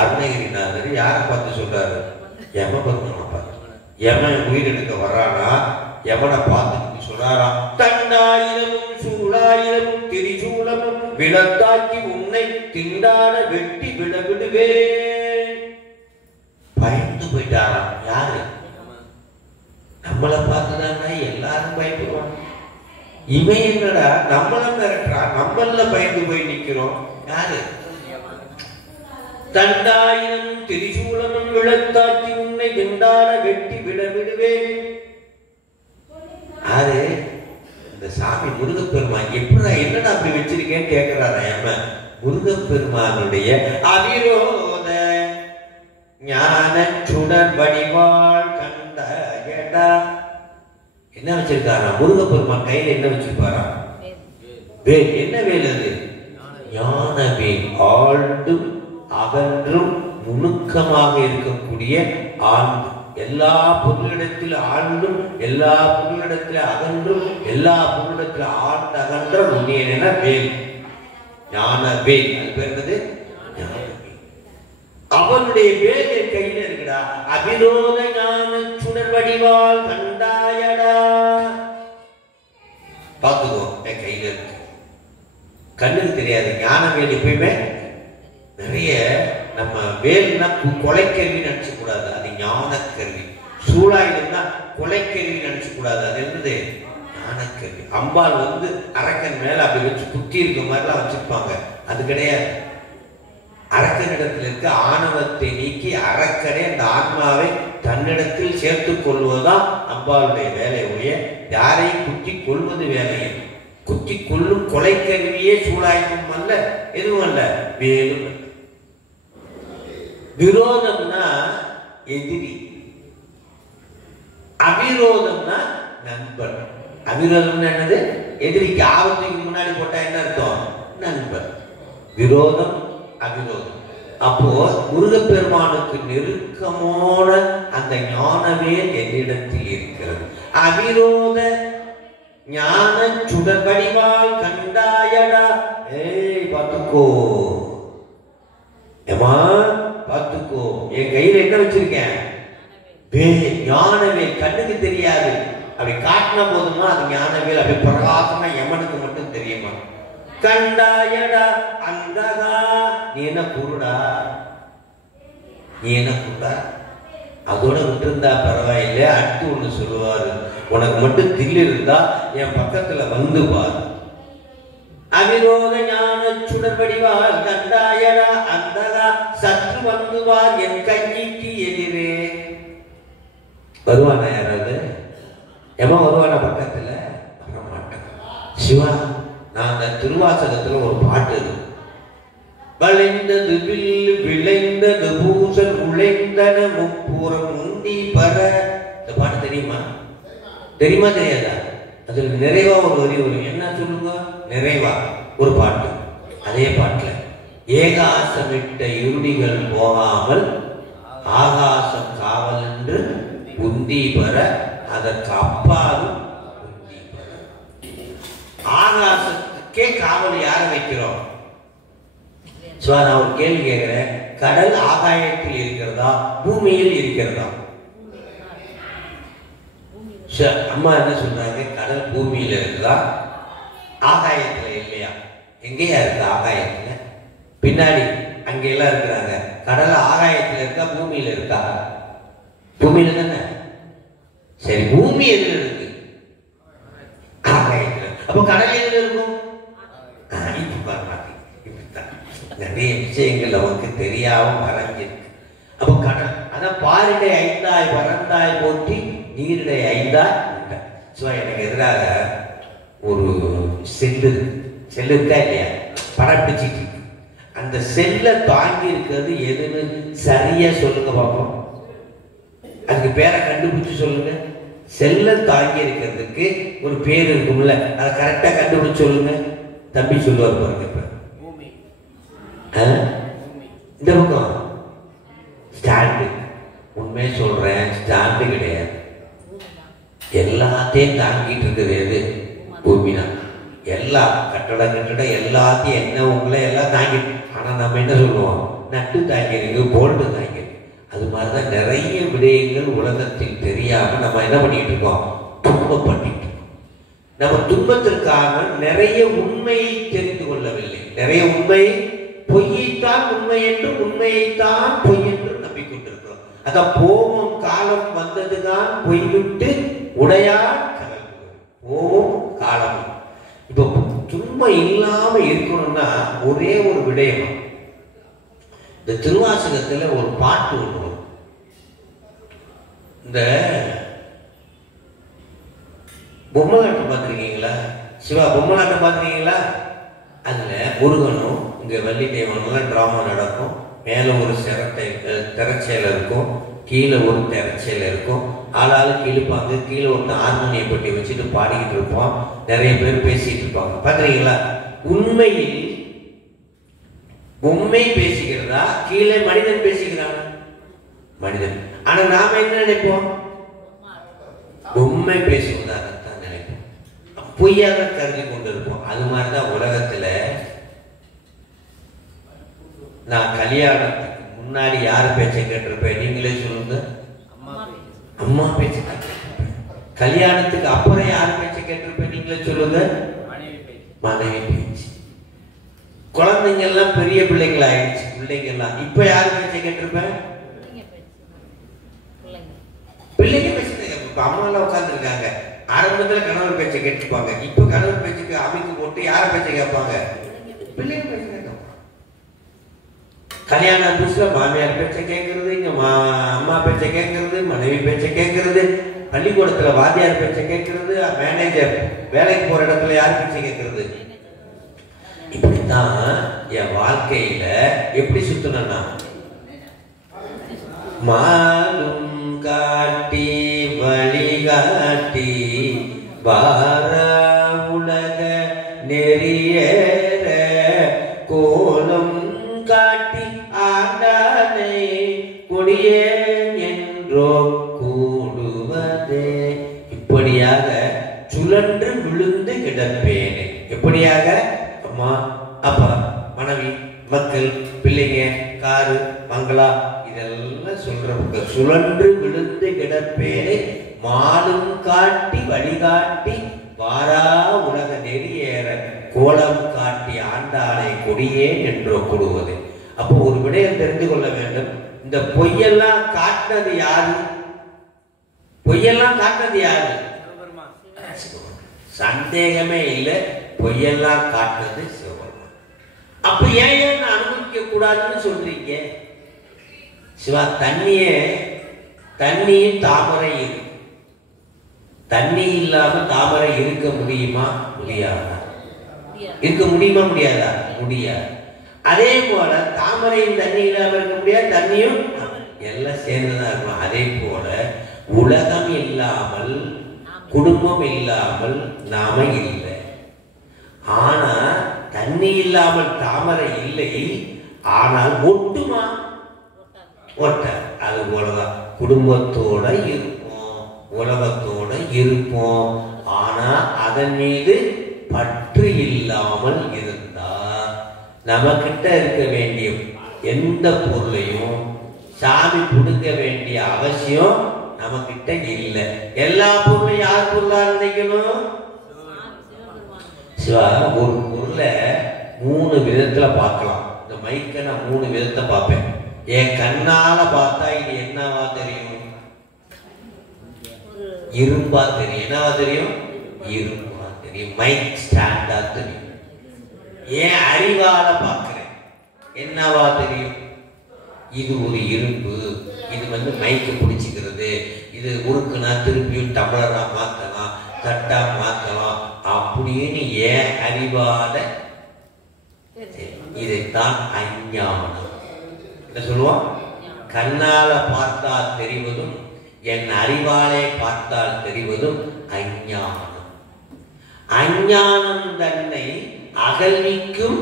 அருணகிரிநாதர். யாரை பார்த்து சொல்றாரு? யம பத்மனை பார்த்து. யமன் உயிர் எடுக்க வர்றானா, யமனை பார்த்து சொல்றாரா, தண்டாயுதமும் சூழாயுதமும் திரிசூலமும் விளத்தாக்கி உன்னை திண்டாட வெட்டி விட விடுவேன். பயந்து போயிட்டாராம். யாரு? நம்மளை பார்த்துதானா எல்லாரும் பயப்படுவாங்க. இவன் என்னடா நம்மள மிரட்டுறான், நம்மள பயந்து போய் நிக்கிறோம். யாரு? தண்டாயிரம் திரிசூலமும் விளத்தாக்கி உன்னை திண்டாட வெட்டி விட விடுவேன். யாரு? இந்த சாமி முருகப்பெருமான். எப்படா என்னடா அப்படி வச்சிருக்கேன்னு கேட்கிறாராம. முருகப்பெருமானுடைய அவிரோத ஞான சுடர் வடிவாள் கண்டயடா. என்ன வச்சிருக்காரா முருகப்பெருமான்? கையில என்ன வச்சிருப்பாரா? வேல். என்ன வேல் அது? ஞான வேல். ஆழ்ந்தும் அகன்றும் நுணுக்கமாக இருக்கக்கூடிய ஆழ்ந்து, எல்லா பொருளிடத்தில் ஆழ்ந்தும் எல்லா பொருளிடத்தில் அகன்றும் எல்லா பொருளிடத்தில் ஆழ்ந்து அகன்ற நுண்ணியன வேல், ஞான வேல். அது பேர் என்னது? ஞான வேல். அவனுடைய வேல் என் கையில இருக்குடா. அபிரோத ஞான சுடர் வடிவால் கண்டாயடா. பார்த்துக்கோ, என் கையில இருக்கு. கண்ணுக்கு தெரியாது. ஞான வேல் எப்பயுமே நிறைய நம்ம வேல்னா கொலைக்கருவி நினைச்ச கூடாது, அது ஞானக்கருவி. சூழாயுதம்னா கொலைக்கருவி நினைச்ச கூடாது, அது என்னது? ஞானக்கருவி. அம்பாள் அரக்கன் மேல அப்படி வச்சு குத்தி இருக்க மாதிரிலாம் வச்சிருப்பாங்க, அது கிடையாது. அரக்கனிடத்தில் இருக்க ஆணவத்தை நீக்கி அரக்கனே அந்த ஆன்மாவை தன்னிடத்தில் சேர்த்துக் கொள்வதுதான் அம்பாளுடைய வேலை. ஒழிய யாரையும் குத்தி கொள்வது வேலையை. குத்தி கொள்ளும் கொலைக்கருவியே சூழாயுதம் அல்ல, எதுவும் அல்ல, வேலும். விரோதம்னா எதிரி, அவிரோதம்னா நண்பன். அவிரோதம்னா என்னது? எதிரிக்கு ஆபத்துக்கு முன்னாடி போட்டா என்ன அர்த்தம்? நண்பன். விரோதம் அவிரோதம். அப்போ முருகப்பெருமானுக்கு நெருக்கமான அந்த ஞானமே என்னிடத்தில் இருக்கிறது. அவிரோத ஞான சுடர் வடிவால் கண்டாயடா. ஏய் பார்த்துக்கோ, ஏமா பார்த்துக்கோ, என் கையில என்ன வச்சிருக்கேன்? வேல், ஞானவேல். கண்ணுக்கு தெரியாது, அப்படி காட்டின போதுமா அது ஞானவேல். அப்படி பிரகாசமா யமனுக்கு மட்டும் தெரியுமா? கண்டாயடா அந்தகா. நீ என்ன குருடா? நீ என்ன குருடா? அதோட விட்டுருந்தா பரவாயில்லை. அடுத்து ஒண்ணு சொல்லுவாரு, உனக்கு மட்டும் தில் இருந்தா என் பக்கத்துல வந்து பாரு. அவிரோத ஞான சுடர் வடிவால் கண்டாயடா அந்தகா. சற்று வந்து வார் என் கைக்கு எதிரே. வருவானா யாராவது? எமா வருவானா பக்கத்துல? வரமாட்டேன். சிவா, நான் அந்த திருவாசகத்துல ஒரு பாட்டு இருக்கு. வளைந்தது வில்லு விளைந்தது பூசல் உழைந்தன முப்புறம் உண்டி பர. இந்த பாட்டு தெரியுமா? தெரியுமா தெரியாதா? அதுல நிறைவா ஒரு வரி வரும். என்ன சொல்லுங்க? நிறைவா ஒரு பாட்டு. அதே பாட்டுல ஏகாசமிட்ட இருடிகள் போகாமல் ஆகாசம் காவல் என்று உந்தி பெற அதற்கு அப்பாலும் உந்தி பெற. ஆகாசத்துக்கே காவல் யாரை வைக்கிறோம்? நான் ஒரு கேள்வி கேட்கிறேன். கடல் ஆகாயத்தில் இருக்கிறதா பூமியில் இருக்கிறதா? அம்மா என்ன சொல்றாங்க? கடல் பூமியில இருக்குதா, ஆகாயத்துல இல்லையா? எங்கேயா இருக்கு? ஆகாயத்துல. பின்னாடி அங்க எல்லாம் இருக்கிறாங்க. கடல் ஆகாயத்துல இருக்கா பூமியில இருக்கா? பூமியில தானே. சரி, பூமி எதுல இருக்கு? ஆகாயத்துல. அப்ப கடல் எதுல இருக்கும்? நிறைய விஷயங்கள் நமக்கு தெரியாம மறைஞ்சிருக்கு. அப்போ கடல் அதான் பாரிடை ஐந்தாய் பறந்தாய் போற்றி நீரிடை ஐந்தாய் உண்ட. ஸோ எனக்கு எதிராக ஒரு செல்லு இருக்கா இல்லையா, படம் பிடிச்சிட்டு இருக்கு. அந்த செல்லை தாங்கி இருக்கிறது எதுன்னு சரியா சொல்லுங்க பார்ப்போம். அதுக்கு பேரை கண்டுபிடிச்சு சொல்லுங்க. செல்லை தாங்கி இருக்கிறதுக்கு ஒரு பேர் இருக்கும்ல, அதை கரெக்டா கண்டுபிடிச்சு சொல்லுங்க. தம்பி சொல்லுவார் பாருங்க. இப்ப இந்த பக்கம் ஸ்டாண்டு. உண்மையை சொல்றேன், ஸ்டாண்டு கிடையாது. எல்லாத்தையும் தாங்கிட்டு இருக்குது எது? பூமி தான். எல்லா கட்டடம் எல்லாத்தையும் என்ன உங்களை எல்லாம் தாங்கி. ஆனா நம்ம என்ன சொல்லுவோம்? நட்டு தாங்கிருக்கு, போல்ட்டு தாங்கிருக்கு. அது மாதிரிதான் நிறைய விடயங்கள் உலகத்தில் தெரியாம நம்ம என்ன பண்ணிட்டு இருக்கோம்? துன்பப்பட்டு. நம்ம துன்பத்திற்காக நிறைய உண்மையை தெரிந்து கொள்ளவில்லை. நிறைய உண்மை பொய்யைத்தான் உண்மை என்று, உண்மையைத்தான் பொய் என்று நம்பிக்கொண்டிருக்கிறோம். அதான் போவோம் காலம் வந்ததுதான் பொய்விட்டு உடையான் கடல். போவோம் காலம். இப்ப துன்பம் இல்லாம இருக்கணும்னா ஒரே ஒரு விடயம். இந்த திருவாசகத்துல ஒரு பாட்டு ஒன்று வரும். இந்த பொம்மலாட்டம் பார்த்துருக்கீங்களா? சிவா பொம்மலாட்டம் பார்த்துருக்கீங்களா? அதுல முருகனும் இங்க வள்ளி தெய்வம்லாம் டிராமா நடக்கும். மேல ஒரு திரைச்சேலை இருக்கும், கீழே ஒரு திரைச்சேலை இருக்கும். ஆளாளுக்கு இழுப்பாங்க. கீழே ஒரு ஹார்மோனியம் பெட்டி வச்சுட்டு பாடிக்கிட்டு இருப்போம். நிறைய பேர் பேசிட்டு இருப்பாங்க. பார்த்துருக்கீங்களா? உண்மையில் பொம்மை பேசிக்கிறதா, கீழே மனிதன் பேசிக்கிறான்? மனிதன். ஆனா நாம என்ன நினைப்போம்? பொம்மை பேசுவதாகத்தான் நினைப்போம். பொய்யாக கருதி கொண்டிருப்போம். அது மாதிரிதான் உலகத்துல நான் கல்யாணத்துக்கு முன்னாடி யார் பேச்சை கேட்டிருப்பேன்? நீங்களே சொல்லுங்க. அம்மா பேச்சை கேட்டிருப்பேன். கல்யாணத்துக்கு அப்புறம் யார் பேச்சை கேட்டிருப்பேன்? நீங்களே சொல்லுங்க. மனைவி பேச்சு. குழந்தைங்க எல்லாம் பெரிய பிள்ளைகள் ஆயிடுச்சு. பிள்ளைங்க எல்லாம் இப்ப யார் பேச்சை கேட்டிருப்பேன்? பிள்ளைங்க பேச்சு. இப்ப அம்மா எல்லாம் உட்கார்ந்து இருக்காங்க. ஆரம்பத்துல கணவர் பேச்சை கேட்டிருப்பாங்க. இப்ப கணவர் பேச்சுக்கு அமைக்கு போட்டு யார பேச்சை கேட்பாங்க? பிள்ளைங்க பேச்சை கேட்பாங்க. கல்யாண புதுசுல மாமியார் பேச்சை கேட்கறது, இங்க அம்மா பேச்சை கேட்கறது, மனைவி பேச்சை கேட்கறது, பள்ளிக்கூடத்துல வாத்தியார் பேச்சை கேட்கறது, மேனேஜர் வேலைக்கு போற இடத்துல யார் பேச்சை கேட்கறது. இப்படித்தான் என் வாழ்க்கையில எப்படி சுத்தனா மாலும் காட்டி வழிகாட்டி வார உலக நெறியேற கோலம் காட்டி ஆண்டானே கொடியேன் என்றோ கூடுவதே. இப்படியாக சுழன்று விழுந்து கிடப்பேனே. எப்படியாக? அம்மா, அப்பா, மனைவி, மக்கள், பிள்ளைங்க, காரு, பங்களா, இதெல்லாம் சொல்றவங்க சுழன்று விழுந்து கிடப்பேனே மாலும் காட்டி வழிகாட்டி வாரா உலக நெறியேற கோலம் காட்டி ஆண்டாளை கொடியேன் என்றோ கூடுவது. அப்போ ஒரு விடயம் தெரிந்து கொள்ள வேண்டும். இந்த பொய்யெல்லாம் காட்டினது யாரு? பொய்யெல்லாம் காட்டினது யாரு? சந்தேகமே இல்லை. பொய்யெல்லாம் காட்டினது சிவபெருமான். அப்ப ஏன் அனுபவிக்க கூடாதுன்னு சொல்றீங்க? சிவா, தண்ணியும் தாமரை இருக்கு. தண்ணி இல்லாம தாமரை இருக்க முடியுமா? முடியாதா? இருக்க முடியுமா? முடியாதா? முடியாது. அதே போல தாமரையும் தண்ணி இல்லாம இருக்க முடியாது, தண்ணியும் எல்லாம் சேர்ந்துதான் இருக்கணும். அதே போல உலகம் இல்லாமல், குடும்பம் இல்லாமல் நாம இல்லை. ஆனா தண்ணி இல்லாமல் தாமரை இல்லை. ஆனால் ஒட்டுமா? ஒட்ட. அது போலதான் குடும்பத்தோட இருப்போம், உலகத்தோட இருப்போம். ஆனா அதன் மீது பற்று இல்லாமல் இருந்தா நமக்கிட்ட இருக்க வேண்டிய எந்த பொருளையும் சாமி கொடுக்க வேண்டிய அவசியம் நமக்கிட்ட இல்லை. எல்லா பொருளையும் யார் பொருளா நினைக்கணும்? சிவா, ஒரு பொருளை 3 விதத்துல பார்க்கலாம். இந்த மைக்க நான் 3 விதத்தை பார்ப்பேன். என் கண்ணால பார்த்தா இது என்னவா தெரியும்? இரும்பா தெரியும். என்னவா தெரியும்? இரும்பா தெரியும். மைக் ஸ்டாண்டா தெரியும். ஏன் அறிவால பார்க்கிறேன். என்னவா தெரியும்? இது ஒரு இரும்பு, இது மைக்கு பிடிச்சிக்கிறது, இது உருக்குனா திருப்பியும் டம்ளரா மாத்தலாம், தட்டா மாத்தலாம் அப்படின்னு ஏன் அறிவாத இதைத்தான் அஞ்ஞானம். என்ன சொல்லுவோம்? கண்ணால பார்த்தால் தெரிவதும் என் அறிவாலே பார்த்தால் தெரிவதும் அஞ்ஞானம். அஞ்ஞானம் தன்னை அகல்விக்கும்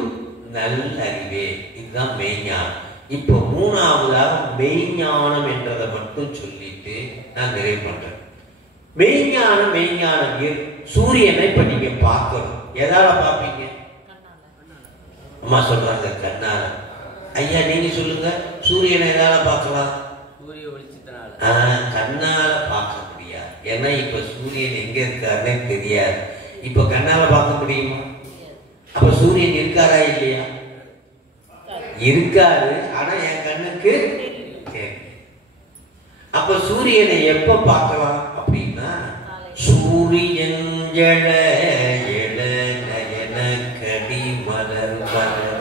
நல்லறிவே. இதுதான் மெய்ஞானம். இப்போ மூணாவதாக மெய்ஞானம் என்றதை மட்டும் சொல்லிட்டு நான் நிறைவு பண்றேன். மெய்ஞானம் சூரியனை இப்ப நீங்க பார்க்கணும். எதால பார்ப்பீங்க? அம்மா சொல்றாங்க கண்ணால. ஐயா நீங்க சொல்லுங்க, சூரியனை எதால பார்க்கலாம்? சூரிய வெளிச்சத்தினால. கண்ணால பார்க்க முடியாது. ஏன்னா இப்ப சூரியன் எங்க இருக்காருன்னே தெரியாது. இப்ப கண்ணால பார்க்க முடியுமா? அப்ப சூரியன் இருக்காரா இல்லையா? இருக்காரு, ஆனா என் கண்ணுக்கு தெரியும். அப்ப சூரியனை எப்ப பார்க்கலாம் அப்படின்னா, சூரியன் எழ எழ நயன கடி மலர் மலர்.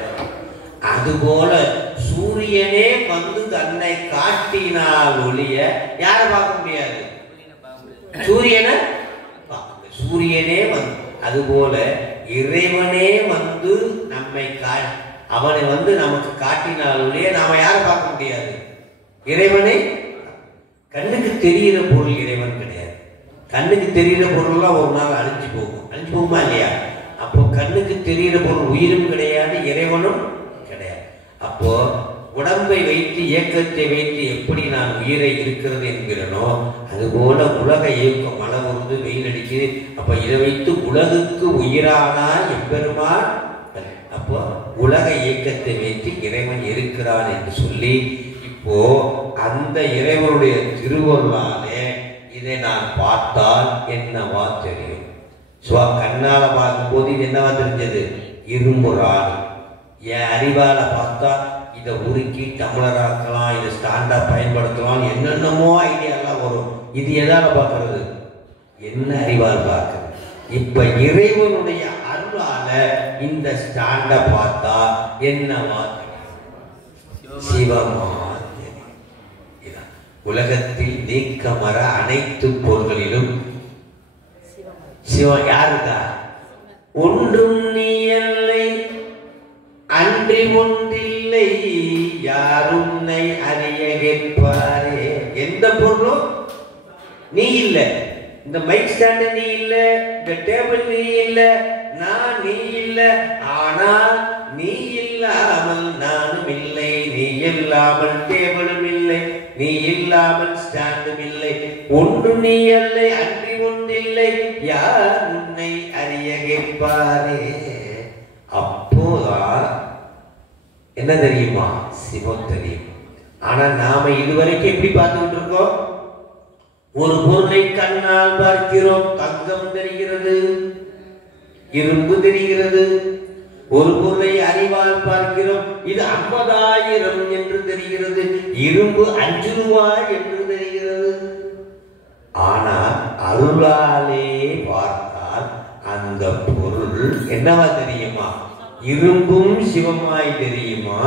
அதுபோல சூரியனே தன்னை காட்டினால் ஒழிய யாரை பார்க்க முடியாது? சூரியனை பார்க்க முடியாது. சூரியனே அதுபோல இறைவனே நம்மை அவனை நமக்கு காட்டினால் ஒழிய நாம யாரை பார்க்க முடியாது? இறைவனை. கண்ணுக்கு தெரிகிற பொருள் இறைவன் கிடையாது. கண்ணுக்கு தெரிகிற பொருள்லாம் ஒரு நாள் அழிஞ்சு போகுமா இல்லையா? அப்போ கண்ணுக்கு தெரிகிற பொருள் உயிரும் கிடையாது, இறைவனும் கிடையாது. அப்போ உடம்பை வைத்து இயக்கத்தை வைத்து எப்படி நான் உயிரை இருக்கிறது என்கிறனோ அதுபோல உலக இயக்கம் மழை வருது, வெயில் அடிக்குது. அப்ப இதை வைத்து உலகுக்கு உயிரானா எம்பெருமான். அப்போ உலக இயக்கத்தை வைத்து இறைவன் இருக்கிறான் என்று சொல்லி, இப்போ அந்த இறைவனுடைய திருவருளாலே இதை நான் பார்த்தால் என்னவா தெரியும்? கண்ணால பார்க்கும் போது இது என்னவா தெரிஞ்சது? இரும்புறாள். என் அறிவால பார்த்தா இதை உருக்கி டம்ளராக்கலாம், இதை ஸ்டாண்டா பயன்படுத்தலாம், என்னென்னமோ ஐடியாலாம் வரும். இது எதால பார்க்கறது? என்ன அறிவால் பார்க்கறது? இப்ப இறைவனுடைய அருளால இந்த ஸ்டாண்ட பார்த்தா என்னவா? சிவமா. உலகத்தில் நீக்கமர அனைத்து பொருள்களிலும் சிவம் யாருக்கா? ஒன்றும் நீ இல்லை அன்றி ஒன்றில்லை யாருன்னை அறிய கேட்பாரே. எந்த பொருளும் நீ இல்லை. இந்த மைக் ஸ்டாண்ட் நீ இல்லை, இந்த டேபிள் நீ இல்லை, நான் நீ இல்லை. ஆனால் நீ இல்லாமல் நானும் இல்லை, நீ இல்லாமல் டேபிளும் இல்லை, நீ இல்லாமல் ஸ்டாண்டும் இல்லை. ஒன்று நீ இல்லை அன்றி ஒன்றில்லை யார் உன்னை அறிய கேட்பாரே. அப்போதான் என்ன தெரியுமா? சிவம் தெரியும். ஆனா நாம இதுவரைக்கும் எப்படி பார்த்துக்கிட்டு இருக்கோம்? ஒரு பொருளை கண்ணால் பார்க்கிறோம், தங்கம் தெரிகிறது, இரும்பு தெரிகிறது. ஒரு பொருளை அறிவால் பார்க்கிறோம், இது 50,000 என்று தெரிகிறது, இரும்பு 5 ரூபாய் என்று தெரிகிறது. ஆனால் அருளாலே பார்த்தால் அந்த பொருள் என்னவா தெரியுமா? இரும்பும் சிவமாய் தெரியுமா,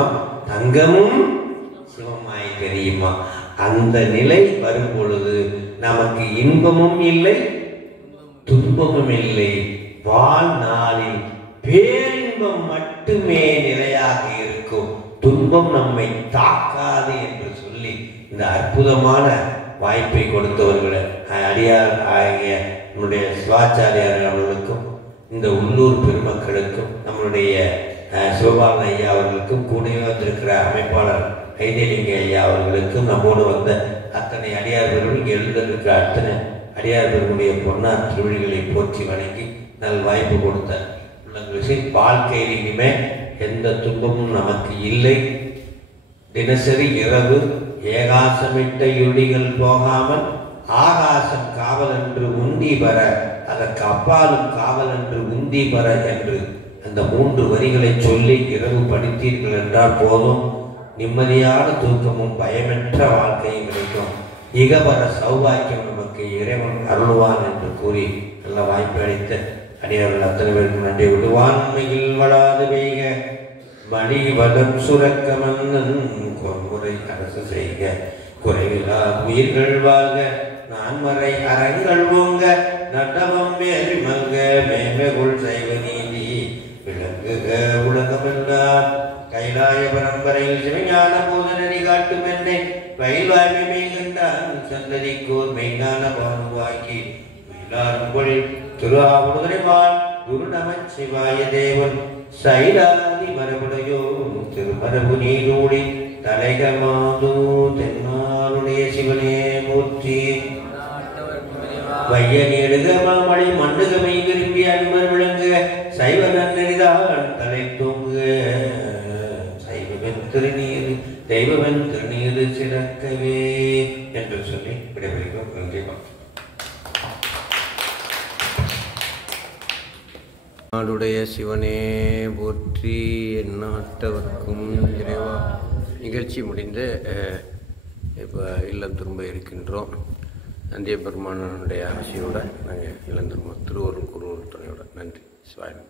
தங்கமும் சிவமாய் தெரியுமா. அந்த நிலை வரும் பொழுது நமக்கு இன்பமும் இல்லை துன்பமும் இல்லை. வாழ்நாளில் பேரின்பம் மட்டுமே நிலையாக இருக்கும், துன்பம் நம்மை தாக்காது என்று சொல்லி இந்த அற்புதமான வாய்ப்பை கொடுத்தவர்களை அடியார் ஆகிய நம்முடைய சிவாச்சாரியார் அவர்களுக்கும், இந்த உள்ளூர் பெருமக்களுக்கும், நம்மளுடைய சிவபாலன் ஐயா அவர்களுக்கும், கூடவே வந்திருக்கிற அமைப்பாளர் கைதேலிங்க ஐயா அவர்களுக்கும், நம்மோடு வந்த அத்தனை அடியார் பெருமை, இங்கே எழுந்திருக்கிற அத்தனை அடியார் பெருமுடைய பொன்னார் திருவிழிகளை போற்றி வணங்கி நல் வாய்ப்பு கொடுத்த உள்ளங்களுக்கு வாழ்க்கையில் இனிமே எந்த துன்பமும் நமக்கு இல்லை. தினசரி இரவு ஏகாசமிட்ட இருடிகள் போகாமல் ஆகாசம் காவல் என்று உந்தி பெற, அதற்கு அப்பாலும் காவல் என்று உந்தி பெற என்று அந்த 3 வரிகளை சொல்லி இரவு படித்தீர்கள் என்றால் போதும், நிம்மதியான தூக்கமும் பயமற்ற வாழ்க்கையும் கிடைக்கும். இகபர சௌபாக்கியம் நமக்கு இறைவன் அருள்வான் என்று கூறி நல்ல வாய்ப்பு அளித்த அடியார்கள் அத்தனை பேருக்கும் நன்றி. விடுவான்மையில் வளாது பெய்க மணிவதம் சுரக்க மன்னன் கொன்முறை அரசு செய்க குறைவிலா உயிர்கள் வாழ்க நான்மறை அறங்கள் ஓங்க நட்டவம் வேலி மல்க மேன்மைகுள் சைவ நீதி விளங்குக உலகமெல்லாம் கைலாய பரம்பரையில் சிவஞான போதனடி காட்டும் என்னை பயில்வாய்மை மெய்கண்டான் சந்ததிக்கோர் மெய்ஞான பானுவாக்கி எல்லாரும் திரு ஆவுடைவான் குரு நமன் சிவாய தேவன் சைலாதி மரபுடையோ திருமரபு நீரூடி தலைகமாதோ தென்னாளுடைய சிவனே மூர்த்தி வைய நீடுக மாமழை மண்ணுகமை விரும்பி அன்பர் விளங்குக சைவ நன்னெறிதான் தலை தூங்குக சைவவன் திருநீர் தெய்வவன் திருநீர் சிறக்கவே என்று சொல்லி விடைபெறுகிறோம். நன்றி. நாடுடைய சிவனே போற்றி எந்நாட்டவர்க்கும் இறைவா. நிகழ்ச்சி முடிந்து இப்போ இல்லம் திரும்ப இருக்கின்றோம். நந்திய பெருமானுடைய ஆசையோடு நாங்கள் இல்லம் திரும்ப திருவருள் குருவருள் துணையோட. நன்றி. சிவாயம்.